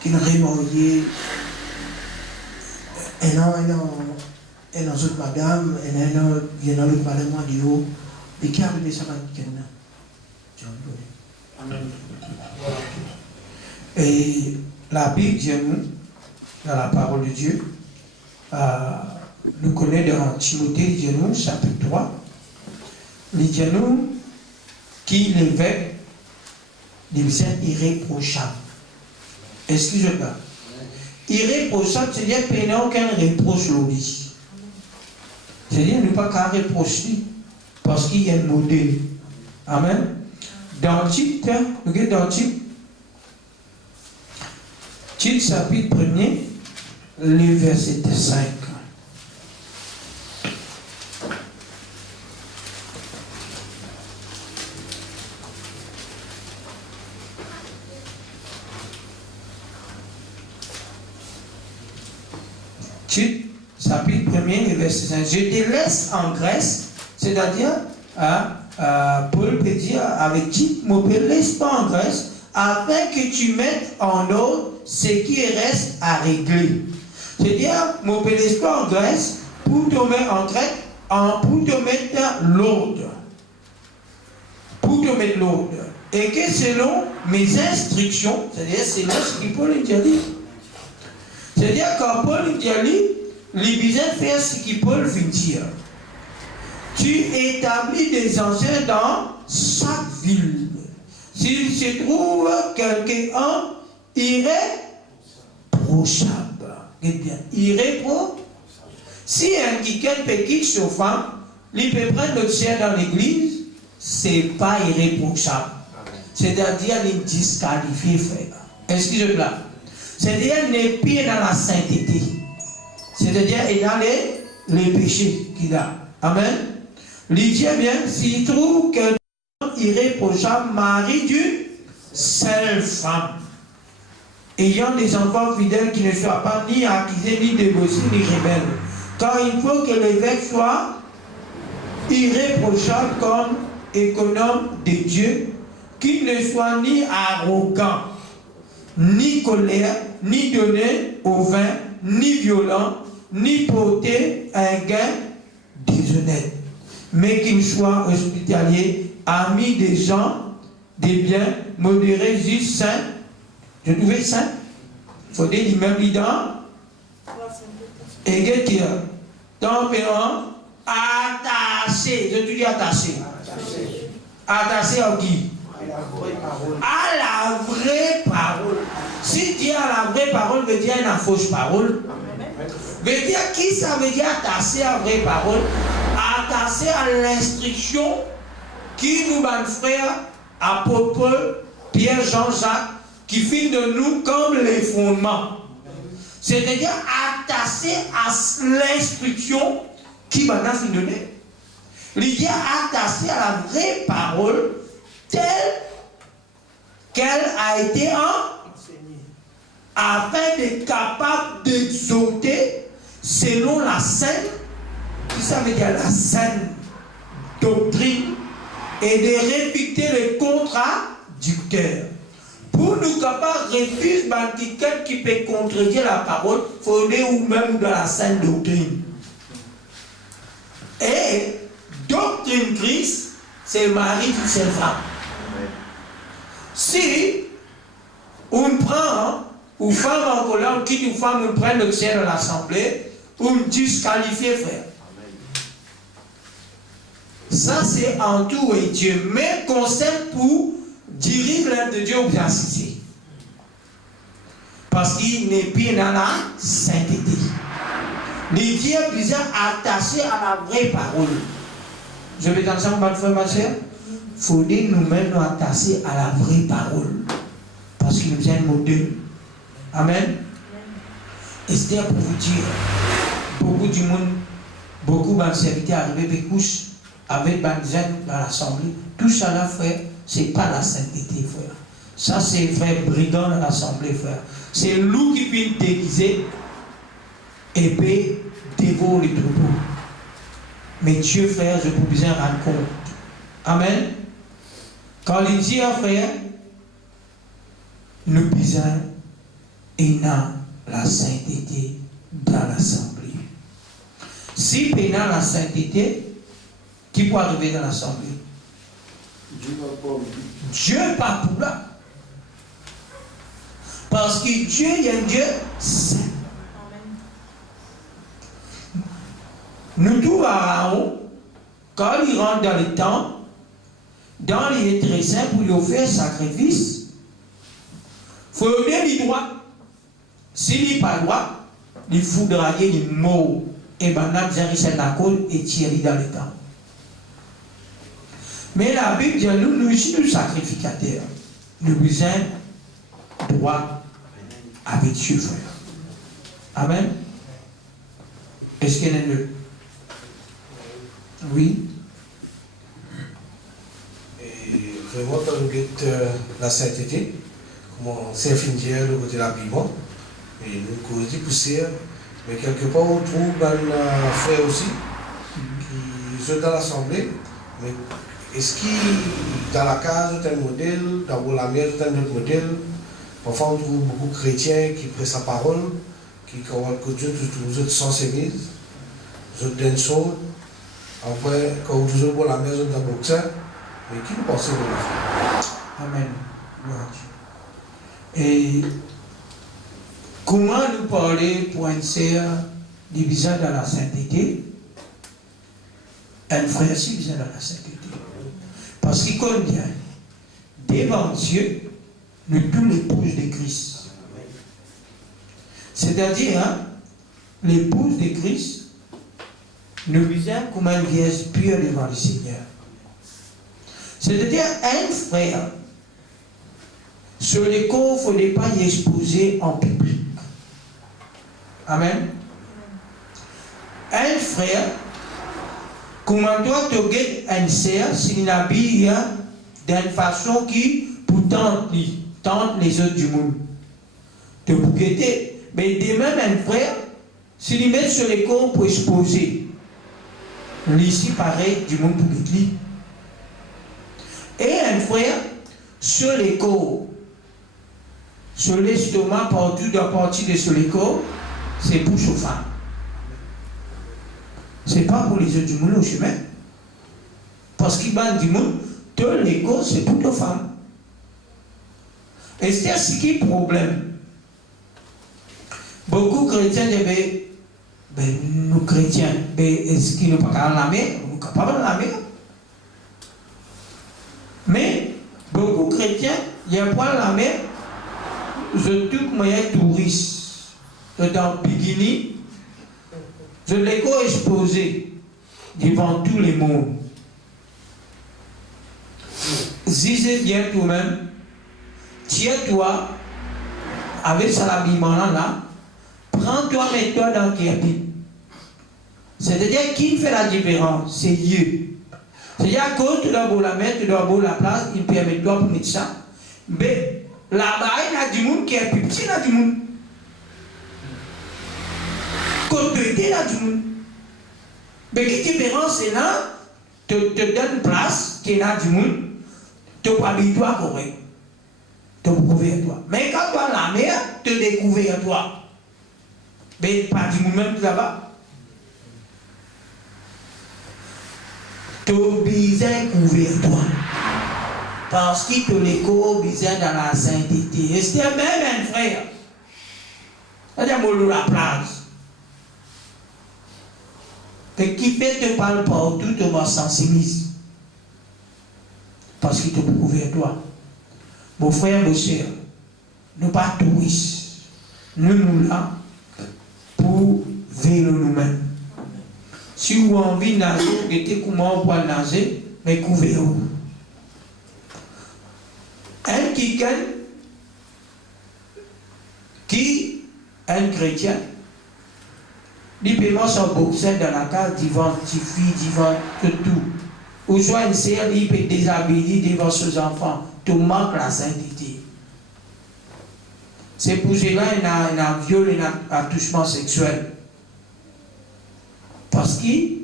qui est remarié, et non, autre madame, et non, il y a l'autre madame de haut, et qui a arrivé ça dans le Amen. Et la Bible dit à nous, dans la parole de Dieu, nous connaissons dans Timothée, il dit à nous, chapitre 3, il dit à nous qu'il l'évêque devient irréprochable. Excusez-moi. Irréprochable, c'est-à-dire qu'il n'y a aucun reproche lui. C'est-à-dire qu'il n'y a pas qu'à reprocher parce qu'il y a un modèle. Amen. Dans Tite, regardez dans Tite, Tite chapitre 1er, le verset 5. Tite, chapitre 1er, verset 5. Je te laisse en Grèce, c'est-à-dire, Paul peut dire avec Tite, mon père, laisse pas en Grèce, afin que tu mettes en ordre ce qui reste à régler. C'est-à-dire, mon père, laisse pas en Grèce pour te mettre en Crète, pour te mettre l'ordre. Pour te mettre l'ordre. Et que selon mes instructions, c'est-à-dire, selon ce que Paul a dit. C'est-à-dire, quand Paul a dit, les besoin faire ce que Paul veut dire. Tu établis des anciens dans chaque ville. S'il se trouve quelqu'un irréprochable. Si un quelqu'un peut quitter sa femme, il peut prendre le ciel dans l'église, c'est pas irréprochable. C'est-à-dire, il disqualifie, frère. Excusez-moi. C'est-à-dire, il n'est pas dans la sainteté. C'est-à-dire, il a les péchés qu'il a. Amen. Il dit bien, s'il trouve quelqu'un irréprochable, mari d'une seule femme, ayant des enfants fidèles qui ne soient pas ni accusés, ni dévotés, ni rebelles. Car il faut que l'évêque soit irréprochable comme économe de Dieu, qu'il ne soit ni arrogant, ni colère, ni donné au vin, ni violent, ni porter un gain déshonnête, mais qu'il soit hospitalier, ami des gens, des biens, modéré, juste saint. Je trouvais saint. Il faut dire même l'ident. Et que tempérant, attaché. Je te dis attaché. Attaché à qui? À la vraie parole. Si dire à la vraie parole veut dire une fausse parole, veut dire qui ça veut dire attaché à la vraie parole? Attaché à l'instruction qui nous bat frère, apôtre Pierre, Jean-Jacques, qui fait de nous comme les fondements. C'est-à-dire attaché à l'instruction qui va nous donner. L'idée attaché à la vraie parole telle qu'elle a été enseignée, afin d'être capable d'exhorter selon la saine, qui ça veut dire la saine doctrine, et de réfuter les contradicteurs. Pour nous capables de refuser quelqu'un qui peut contredire la parole, il faut aller ou même dans la saine doctrine. Et doctrine Christ, c'est le mari d'une seule femme. Si on prend une femme en colère, on quitte une femme, on prend le ciel de l'assemblée, on disqualifie, frère. Ça, c'est en tout et Dieu. Mais conseil pour diriger l'œuvre de Dieu ou bien assister. Parce qu'il n'est plus dans la sainteté. Les dieux sont attachés à la vraie parole. Je vais ensemble, ma frère, ma soeur. Il faut nous-mêmes nous attacher à la vraie parole. Parce qu'il nous a un modèle. Amen. Esther, pour vous dire, beaucoup du monde, beaucoup de serviteurs arrivés et couchent avec Banzan dans l'assemblée. Tout ça là, frère, ce n'est pas la sainteté, frère. Ça, c'est frère brigand dans l'assemblée, frère. C'est loup qui vient déguiser et puis dévore les troupeaux. Mais Dieu, frère, je peux bien rendre compte. Amen. Quand il dit, frère, nous besoin et dans la sainteté dans l'assemblée. Si pendant la sainteté, qui peut arriver dans l'assemblée? Dieu pas pour là. Parce que Dieu est un Dieu saint. Nous trouvons Aaron, quand il rentre dans le temple, dans les très saints pour lui offrir sacrifice, il faut donner les droits. S'il n'est pas droit, il faudra y les mots. Et maintenant, Jérusalem la colle et tirer dans le temple. Mais la Bible dit, nous sommes sacrificateurs. Nous avons droit avec Dieu, frère. Amen. Est-ce qu'il y en a deux? Oui. Et vraiment, quand nous avons la sainteté, comment c'est fini le côté de l'habillement, et nous causons poussière, mais quelque part on trouve un frère aussi, qui sont dans l'assemblée, mais est-ce qu'il dans la case, c'est un modèle, dans la mer, c'est un autre modèle. Parfois on trouve beaucoup de chrétiens qui prennent sa parole, qui croient que Dieu, vous êtes sensibilisés, vous êtes d'un son. Après, quand vous êtes pour la maison d'un boxeur, mais qui vous pensez de la faire? Amen. Et comment nous parler pour un sœur divisé dans la sainteté, un frère aussi divisé dans la sainteté? Parce qu'il dit, devant Dieu, nous tous l'épouse de Christ. C'est-à-dire, l'épouse de Christ, nous visons comme un vierge pure devant le Seigneur. C'est-à-dire, un frère, sur les corps, il ne faudrait pas y exposer en public. Amen. Un frère, comment toi tu guettes un sœur s'il n'habille d'une façon qui pour tente les autres du monde. Tu peux guetter, mais de même un frère, s'il met sur les corps pour exposer, ici pareil du monde pour guetter. Et un frère, sur les corps, sur l'estomac, partout dans la partie de sur les corps, c'est pour chauffer. C'est pas pour les autres du monde au chemin. Parce qu'il va du monde, tous les corps, c'est pour les femmes. Et c'est ce qui est le problème. Beaucoup de chrétiens disent, nous chrétiens, est-ce qu'ils n'ont pas qu'à la mer? Nous sommes capables de la mer. Mais beaucoup de chrétiens, il y a un point la mer, je tout moyen touriste, dans le bikini, je l'ai exposé devant tous les mondes. Disez bien toi-même, tiens-toi avec cet habillement-là, prends-toi, mets-toi dans le habit. C'est-à-dire, qui fait la différence? C'est Dieu. C'est-à-dire, à cause, tu dois beau la mettre, tu dois beau la place, il permet-toi pour mettre ça. Mais là-bas, il y a du monde qui est plus petit, il y a du monde. Quand tu es là, du monde. Mais qui différence, c'est là, te donne place, qui est là, du monde, tu peux habiller-toi correct. Tu peux couvrir toi. Mais quand tu as la mer, tu découvres toi. Mais pas du monde même là-bas. Tu as besoin de couvrir toi. Parce qu'il te l'écho besoin dans la sainteté. Et c'est même un frère. C'est-à-dire, la place. Et qui fait te parle partout, te va sensibiliser. Parce qu'il te peut couvrir toi. Mon frère, mon soeur, nous ne sommes pas touristes. Nous sommes là pour vivre nous-mêmes. Si vous avez envie de nager, vous êtes comment on peut nager, mais couvrez-vous. Un un chrétien, il peut mettre son boxeur dans la case devant petite fille, devant tout. Ou soit une sœur, il peut déshabiller devant ses enfants. Tout manque la sainteté. C'est pour cela qu'il y a un viol et un attouchement sexuel. Parce qu'il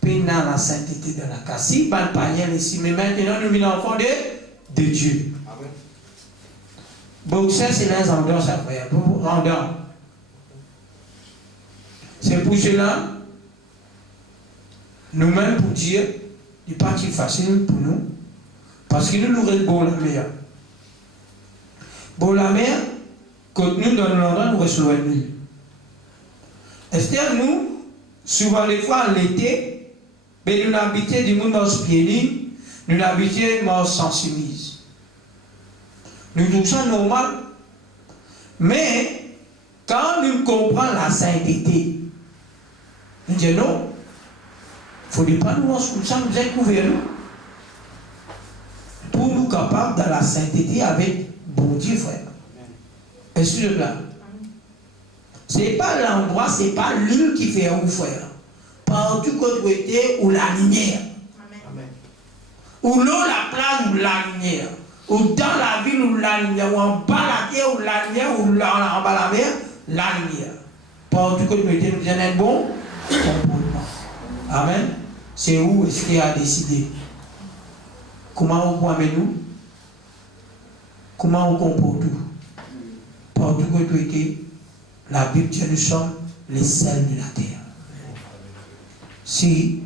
peut y avoir la sainteté de la case. Si il ne pas rien ici, mais maintenant nous sommes enfants de Dieu. Amen. Boxeur, c'est les rendants, ça frère. Rendant. C'est pour cela, nous-mêmes, pour dire, il n'est pas si facile pour nous, parce que nous recevons la mer. Bon, la mer, quand nous, dans l'endroit, nous recevons l'huile. C'est-à-dire, nous, souvent, les fois, l'été, nous habitons du monde dans ce pied, nous habitons dans ce sensibilise. Nous trouvons ça normal. Mais, quand nous comprenons la sainteté, nous disons non, il faut pas nous comme ça, nous êtes couverts, pour nous capables dans la sainteté avec bon Dieu, frère. Est-ce que là? C'est pas l'endroit, c'est pas l'île qui fait un frère. Partout côté où la lumière. Ou l'eau, la plage, ou la lumière. Ou dans la ville, ou la lumière. Ou en bas la terre, ou la lumière. Ou en bas la mer, la lumière. Partout côté nous disons un bon comportement. Amen. C'est où est-ce qu'il a décidé? Comment on prend nous? Comment on comporte tout? Partout côté, la Bible dit nous sommes les sels de la terre. Si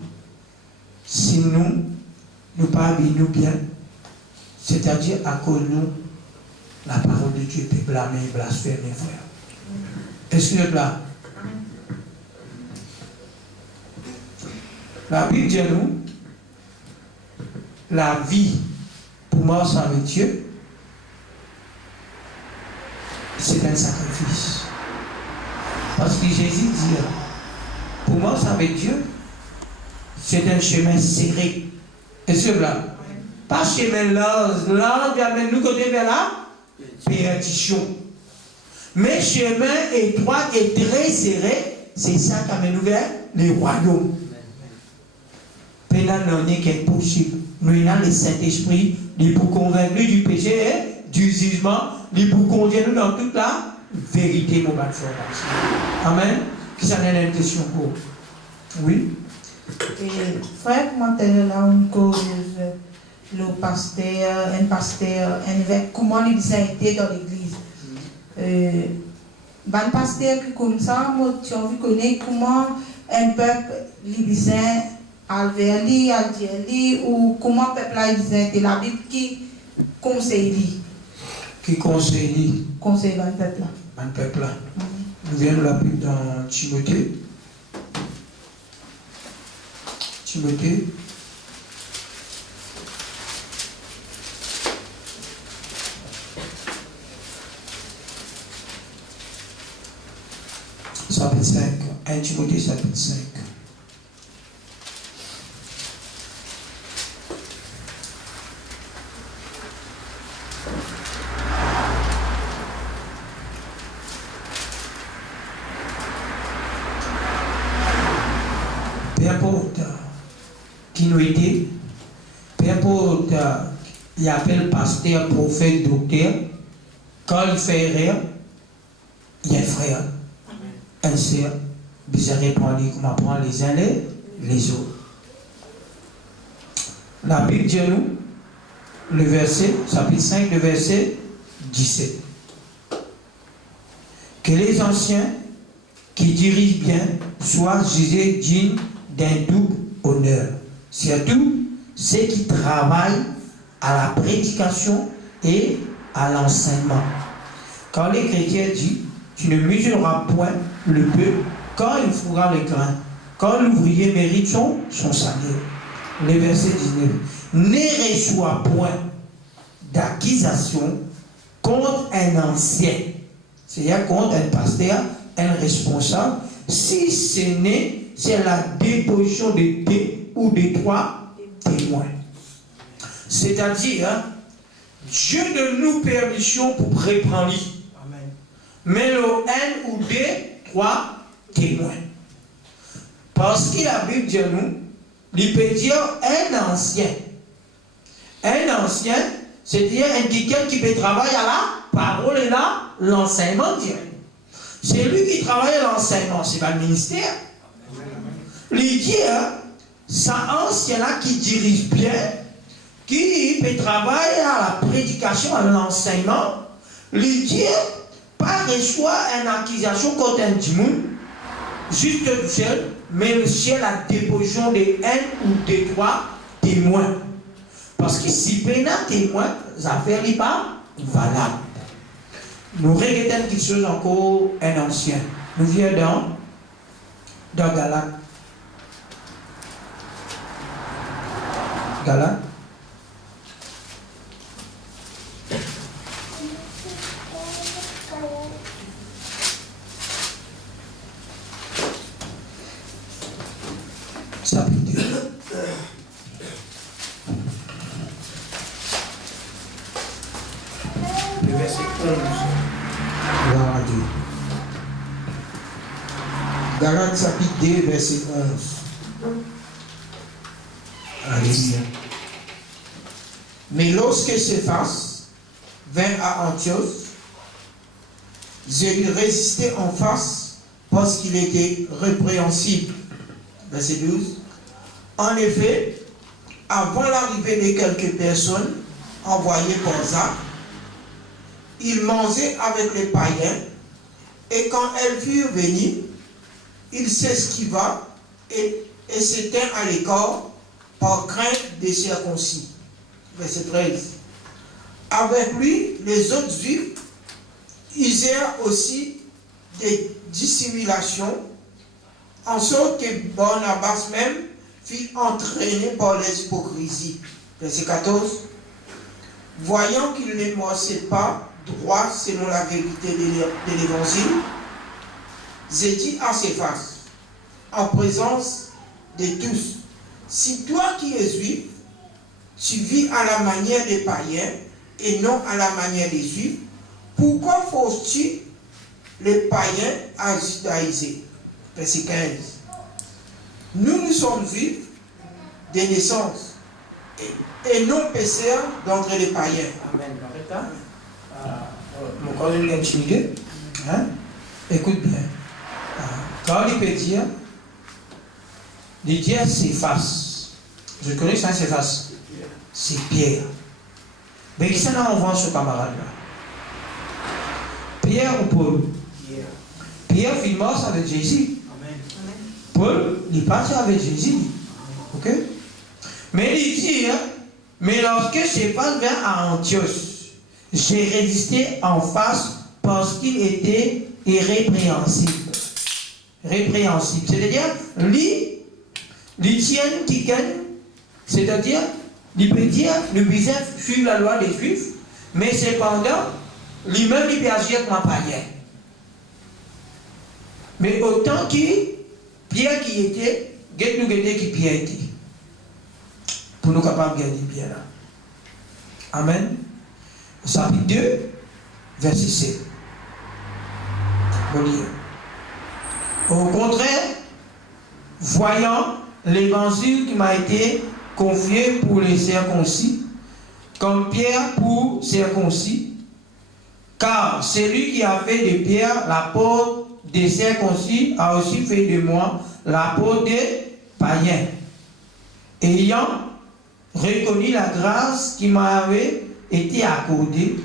nous pas nous bien, c'est-à-dire à cause de nous, la parole de Dieu peut blâmer et blasphémer, frère. Est-ce que vous êtes là? La Bible dit nous, la vie pour moi avec Dieu, c'est un sacrifice. Parce que Jésus dit, pour moi avec Dieu, c'est un chemin serré. Est-ce que là? Pas chemin large, nous côté vers la perdition. Mais chemin étroit et très serré, c'est ça qui amène nous vers les royaumes. Pénal n'en est qu'impossible. Nous avons le Saint-Esprit, il pour convaincre du péché et du jugement, il pour conduire nous dans toute la vérité, mon frère. Amen. Qui s'en est l'intention pour? Oui. Frère, comment là on cause le pasteur, un évêque, comment ils ont été dans l'église? Un pasteur qui comme ça, moi, tu as envie de connaître comment un peuple libyen Alverli, Algérie, ou comment le peuple a été la Bible qui conseille. Qui conseille. Conseille le peuple là. Un peuple là. Nous venons de la Bible dans Timothée. Timothée. Chapitre 5. 1 Timothée chapitre 5. Peu importe qui nous était, peu importe il appelle pasteur, prophète, docteur, quand il fait rire, il y a un frère, un sœur, bizarre répondre comme apprend les uns les autres. La Bible dit nous, le verset, chapitre 5, le verset 17. Que les anciens qui dirigent bien soient jugés dignes d'un double honneur. Surtout ceux qui travaillent à la prédication et à l'enseignement. Quand les chrétiens disent, tu ne mesureras point le peu quand il fouera le grain, quand l'ouvrier mérite son salaire. Le verset 19. Ne reçois point d'accusation contre un ancien, c'est-à-dire contre un pasteur, un responsable, si ce n'est c'est la déposition de 2 ou de 3 témoins. C'est-à-dire, Dieu donne nous permission pour reprendre. Mais le 1 ou 2, 3 témoins. Parce que la Bible dit nous, il peut dire un ancien. Un ancien, c'est-à-dire quelqu'un qui peut travailler à la parole et là, l'enseignement direct. C'est lui qui travaille à l'enseignement, c'est pas le ministère. L'idée, c'est un ancien là qui dirige bien, qui peut travailler à la prédication, à l'enseignement. L'idée, pas reçoit une accusation contre un démon, juste du ciel, mais le ciel a déposition de 1 ou de 3 témoins. Parce que si pénal témoin, ça fait n'est pas valable. Nous regrettons quelque chose encore un ancien. Nous venons dans Galates. Galates. Chapitre 2. chapitre 2, verset 11. Alléluia. Mais lorsque Céphas vint à Antioche, je lui résistai en face parce qu'il était répréhensible. Verset 12. En effet, avant l'arrivée de quelques personnes envoyées par Zach, il mangeait avec les païens, et quand elles furent venues, il s'esquiva et s'éteint à l'écart par crainte des circoncis. Verset 13. Avec lui, les autres juifs usèrent aussi des dissimulations, en sorte que Barnabas même fut entraîné par les hypocrisies. Verset 14. Voyant qu'il ne marchait pas droit selon la vérité de l'évangile, j'ai dit à Céphas, en présence de tous, si toi qui es juif, tu vis à la manière des païens et non à la manière des juifs, pourquoi forces-tu les païens à judaïser? Verset 15. Nous sommes juifs de naissance et non pécheurs d'entre les païens. Amen. Mon corps est intimidé. Écoute bien. Quand il peut dire, Céphas. Je connais ça, Céphas. C'est Pierre. Mais qui s'en envoie ce camarade-là? Pierre ou Paul? Pierre fit mort avec Jésus. Paul, il partit avec Jésus. Ok? Mais il dit, mais lorsque Céphas vint à Antioche, j'ai résisté en face parce qu'il était irrépréhensible. Répréhensible. C'est-à-dire, lui tient qui gagne, c'est-à-dire, il peut dire, le visage suit la loi des Juifs, mais cependant, lui-même, il peut agir comme un païen. Mais autant que Pierre qui était, nous guetter qui Pierre était. Pour nous capables de gagner bien là. Amen. Chapitre 2, verset 7. Bon lire. Au contraire, voyant l'évangile qui m'a été confié pour les circoncis, comme Pierre pour circoncis, car celui qui a fait de Pierre l'apôtre des circoncis a aussi fait de moi l'apôtre des païens. Ayant reconnu la grâce qui m'avait été accordée,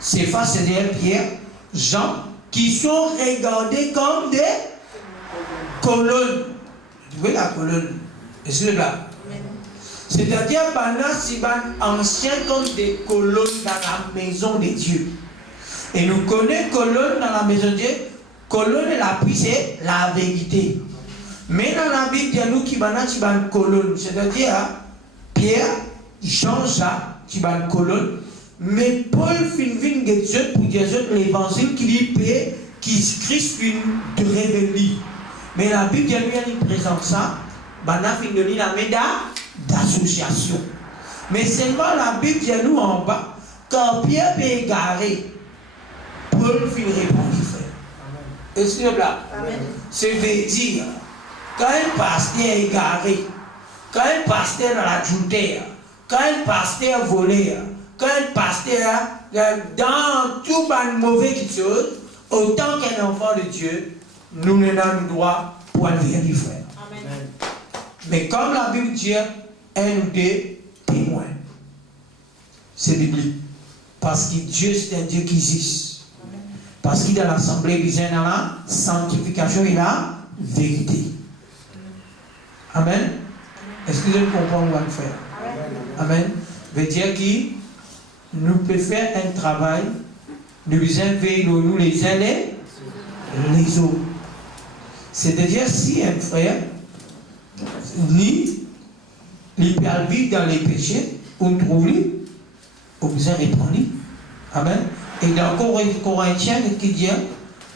Céphas, c'est-à-dire Pierre, Jean, qui sont regardés comme des colonnes. Vous voyez la colonne? Est-ce que là? C'est-à-dire, c'est ancien comme des colonnes dans la maison de Dieu. Et nous connaissons colonne dans la maison de Dieu. Colonne et l'appui, c'est la vérité. Mais dans la Bible, il y a nous qui une colonne. C'est-à-dire, Pierre, Jean-Jacques, qui une colonne. Mais Paul finit Dieu pour dire l'évangile qui lui paie, qui Christ de révéler. Mais la Bible, il y a lui présente ça. Bana fin donner la médaille d'association. Mais seulement la Bible dit nous en bas, quand Pierre est égaré, Paul finit répondre, frère. Est-ce que là? Ça veut dire, quand un pasteur est égaré, quand un pasteur dans la joutère, quand un pasteur volé, quand un pasteur dans tout le mauvais chose, autant qu'un enfant de Dieu, nous n'avons le droit pour le vérifier, frère. Mais comme la Bible dit, un ou deux témoins. C'est biblique. Parce que Dieu, c'est un Dieu qui existe. Parce qu'il est dans l'assemblée, il est dans la sanctification et la vérité. Amen. Est-ce que vous comprenez ce qu'on va faire? Amen. Veut dire que nous pouvons faire un travail, nous veillons nous les uns les autres. C'est-à-dire, si un frère ni il peut vivre dans les péchés, on trouve lui, on besoin de reprendre. Amen. Et dans Corinthiens, qui dit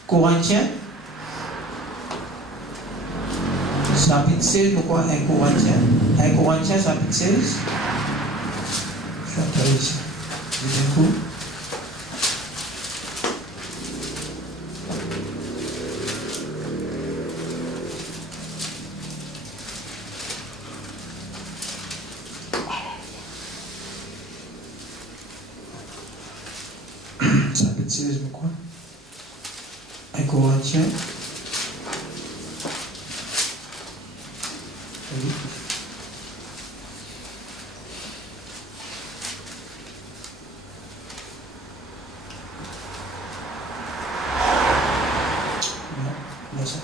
Corinthiens, chapitre 16, pourquoi un Corinthiens, chapitre 16. Je suis entré ici. Du coup. je crois. 1 Corinthiens. Oui. Non, ça.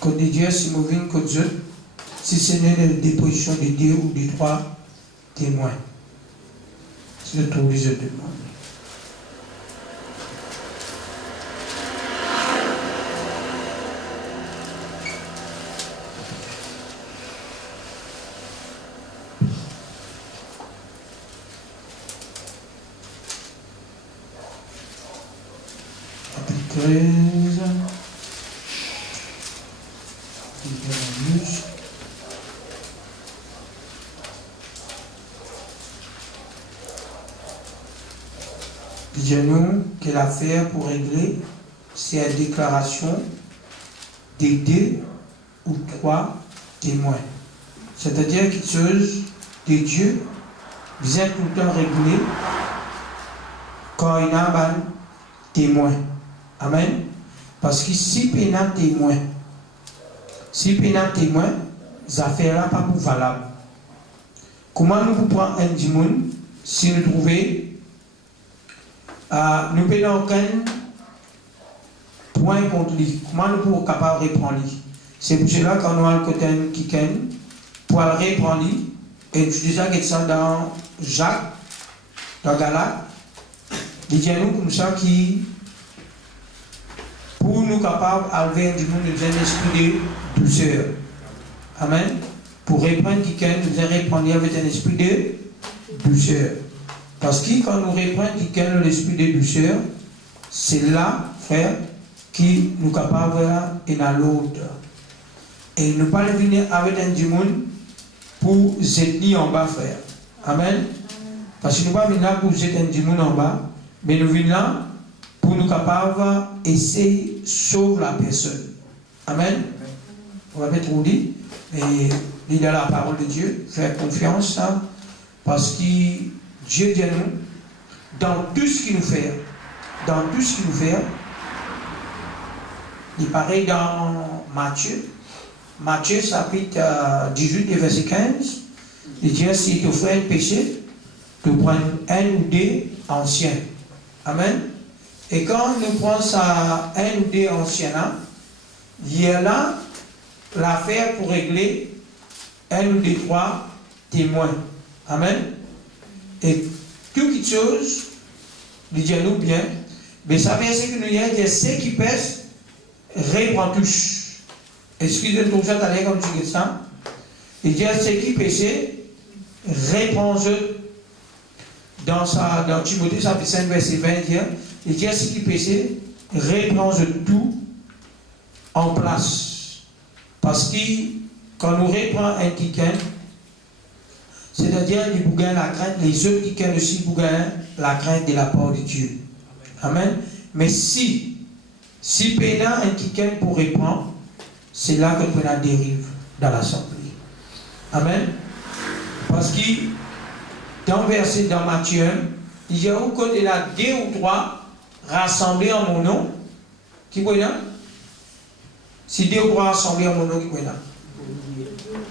Code de Dieu, si vous venez code Dieu, si ce n'est la déposition de 2 ou de 3 témoins. C'est le tour des autres demandes. Chapitre 13. Disons-nous que l'affaire pour régler, c'est la déclaration des 2 ou 3 témoins. C'est-à-dire quelque chose de Dieu vient tout le temps régler quand il y a un témoin. Amen. Parce que si il y a un témoin, les affaires-là pas pour valable. Comment nous pouvons un dimanche si nous trouvons nous prenons aucun point contre lui. Comment nous pouvons capable de reprendre lui? C'est pour cela qu'on a le côté qui pour le reprendre lui. Et je disais que ça dans Jacques, dans Galate, il dit à nous comme ça qui pour nous capables d'enlever du monde un esprit de douceur. Amen. Pour reprendre quelqu'un, nous allons reprendre avec un esprit de douceur. Parce que quand nous reprenons quelqu'un l'esprit de douceur, c'est là, frère, qui nous capable et dans l'autre. Et nous pas venir avec un monde pour jeter en bas, frère. Amen. Parce que nous pas venir là pour jeter un monde en bas, mais nous venons là pour nous capable essayer de sauver la personne. Amen. On va mettre au lit et lire la parole de Dieu, faire confiance, hein, parce que Dieu dit à nous, dans tout ce qu'il nous fait, il paraît dans Matthieu chapitre 18 et verset 15, il dit, si tu fais un péché, tu prends un ou 2 anciens. Amen. Et quand nous prenons ça, un ou 2 anciens, il y a là l'affaire pour régler 1 ou 2, 3 témoins. Amen. Et toute chose, nous disons bien, mais ça veut dire que nous y a ceux qui pèsent, reprend tous. Excusez-moi, ça t'allait comme tu dis ça. Il dit ceux qui pèsent, reprend eux. Dans Timothée, chapitre 5, verset 20, il dit ceux qui pèsent, reprend eux tout en place. Parce que quand nous reprenons un quelqu'un, c'est-à-dire les bougains la crainte, les autres qui ont aussi bougains la crainte de la part de Dieu. Amen. Mais si pénal un quelqu'un pour répondre, c'est là que le pénal dérive dans l'assemblée. Amen. Parce que dans verset dans Matthieu, il y a au côté de la 2 ou 3 rassemblés en mon nom. Qui peut là? Si 2 ou 3 rassemblés en mon nom, qui peut là?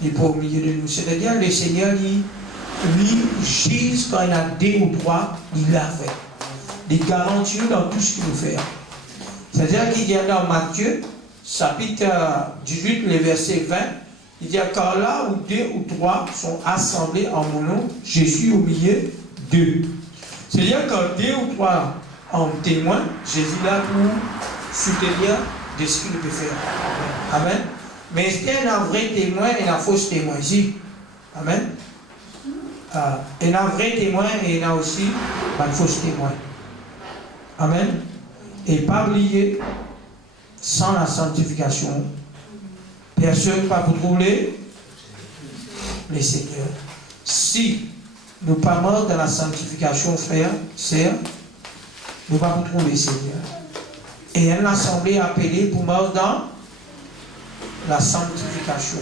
Il est au milieu de nous. C'est-à-dire le Seigneur, lui, gise quand il a 2 ou 3, il l'a fait. Il garantit dans tout ce qu'il nous fait. C'est-à-dire qu'il dit dans Matthieu, chapitre 18, le verset 20, il dit car là où 2 ou 3 sont assemblés en mon nom, je suis au milieu d'eux. C'est-à-dire quand 2 ou 3 en témoin, Jésus est là pour soutenir de ce qu'il peut faire. Amen. Mais est-ce qu'il y a un vrai témoin et un faux témoin ici? Amen. Il y a un vrai témoin et il y a aussi un faux témoin. Amen. Et pas oublier, sans la sanctification, personne ne va vous trouver le Seigneur. Si nous ne pas morts dans la sanctification, frère, sœur, nous ne va vous trouver le Seigneur. Et une assemblée appelée pour mort dans la sanctification.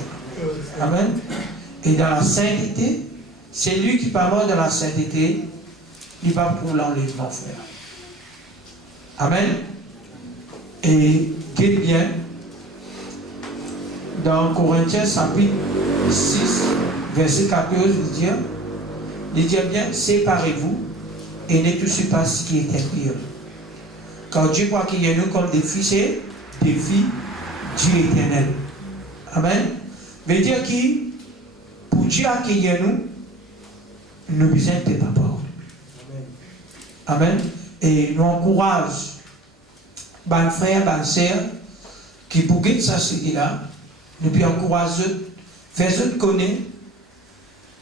Amen. Et dans la sainteté, c'est lui qui parle dans la sainteté, il va pour l'enlèvement, frère. Amen. Et guette bien, dans Corinthiens chapitre 6, verset 14, il dit bien, séparez-vous et ne touchez pas ce qui est impur. Car Dieu croit qu'il y a nous comme des fils et des filles, Dieu éternel. Amen. Veut dire que pour Dieu accueillir nous, nous besoin de pas parole. Amen. Et nous encourage, ban frère, ban sœur, qui pour que ça se dit là, nous puis encourager, faire ce connaître,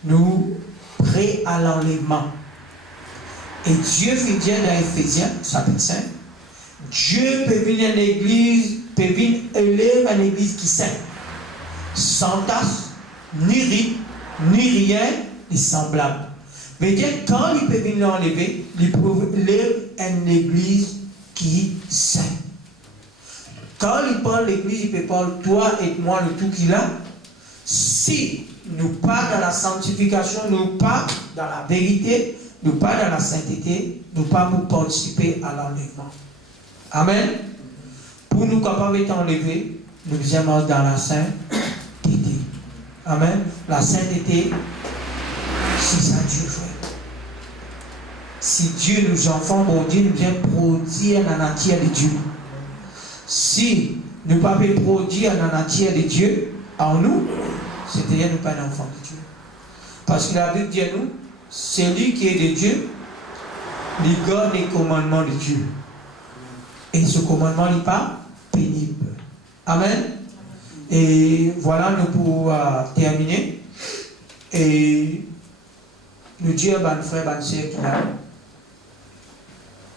nous prêts à l'enlèvement. Et Dieu fait dire dans Éphésiens, chapitre 5, Dieu peut venir à l'église, peut venir élever à l'église qui sait, sans tache, ni rite, ni rien, ni semblable. Mais dire, quand il peut venir l'enlever, il peut élever une église qui sait. Quand il parle l'église, il peut parler toi et moi, le tout qu'il a. Si nous pas dans la sanctification, nous pas dans la vérité, nous pas dans la sainteté, nous pas pour participer à l'enlèvement. Amen. Pour nous capables d'être enlevés, nous sommes dans la sainteté. Amen. La sainteté, c'est ça Dieu fait. Si Dieu nous enfants, bon Dieu nous vient produire la nature de Dieu. Si nous ne pouvons pas produire la nature de Dieu en nous, c'est-à-dire nous pas d'enfants de Dieu. Parce que la Bible dit à nous, celui qui est de Dieu, il garde les commandements de Dieu. Et ce commandement n'est pas pénible. Amen. Et voilà, nous pouvons terminer. Et nous dire, ben frère, ben sœur, qui a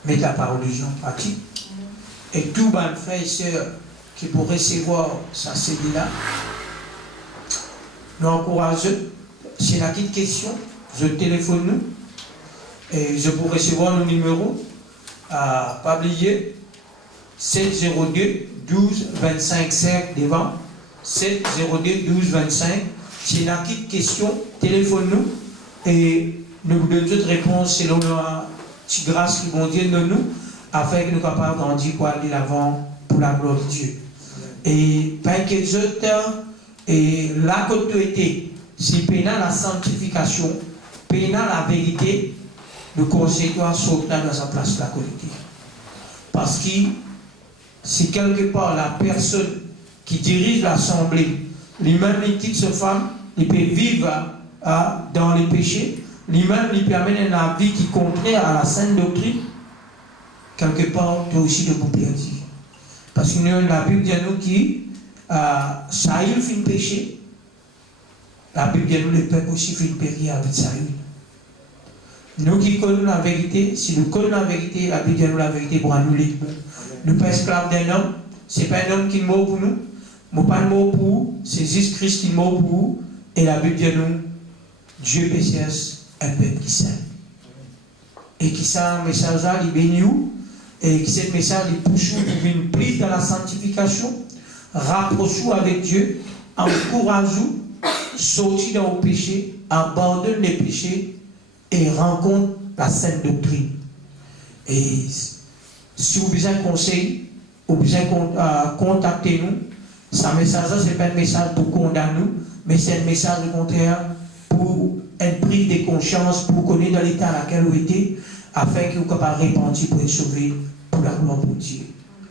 mis la parole de Jean en pratique. Et tout ben frère et sœur qui pour recevoir sa cellule-là, nous encourageons. Si il y a une question, je téléphone nous. Et je peux recevoir le numéro à pas oublier 702 12 25 5 devant 702 12 25. Si il y a une question, téléphone-nous et nous vous donnons toute réponse selon la petite grâce que bon Dieu donne nous, afin que nous soyons capables de grandir pour aller l'avant pour la gloire de Dieu. Et pas que autres, et la côté, si pénal la sanctification, pénal la vérité, nous conseillons à sauter dans sa place la qualité. Parce que si quelque part la personne qui dirige l'assemblée, lui-même il quitte sa femme, il peut vivre dans les péchés, lui-même il permet une vie qui est contraire à la sainte doctrine, quelque part tu as aussi de vous perdre. Parce que la Bible dit à nous qui Saül fait péché, la Bible dit à nous le peuple aussi fait périr avec Saül. Nous qui connaissons la vérité, si nous connaissons la vérité, la Bible dit à nous la vérité pour annuler. Nous ne sommes pas esclaves d'un homme, ce n'est pas un homme qui est mort pour nous, mais pas mort pour vous, c'est Jésus-Christ qui est mort pour vous, et la Bible dit à nous, Dieu PCS, un peuple qui s'aime. Et qui ça, un message là, il bénit où, et qui ce message, il pousse pour une prise dans la sanctification, rapproche-vous avec Dieu, encourage-vous, sortir dans le péché, abandonne les péchés, et rencontre la sainte doctrine. Et si vous avez besoin de conseils, vous avez besoin de contacter nous. Ce message-là, ce n'est pas un message pour condamner nous, mais c'est un message au contraire pour une prise de conscience, pour connaître dans l'état dans lequel vous êtes, afin que vous soyez capables de repentir pour être sauvés pour la gloire de Dieu.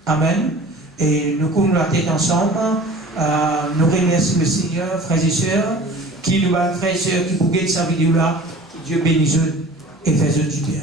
Amen. Et nous couvrons la tête ensemble. Nous remercions le Seigneur, frères et sœurs, qui nous va, frères et sœurs, qui vous guide sa vidéo là. Dieu bénisse eux et fasse du bien.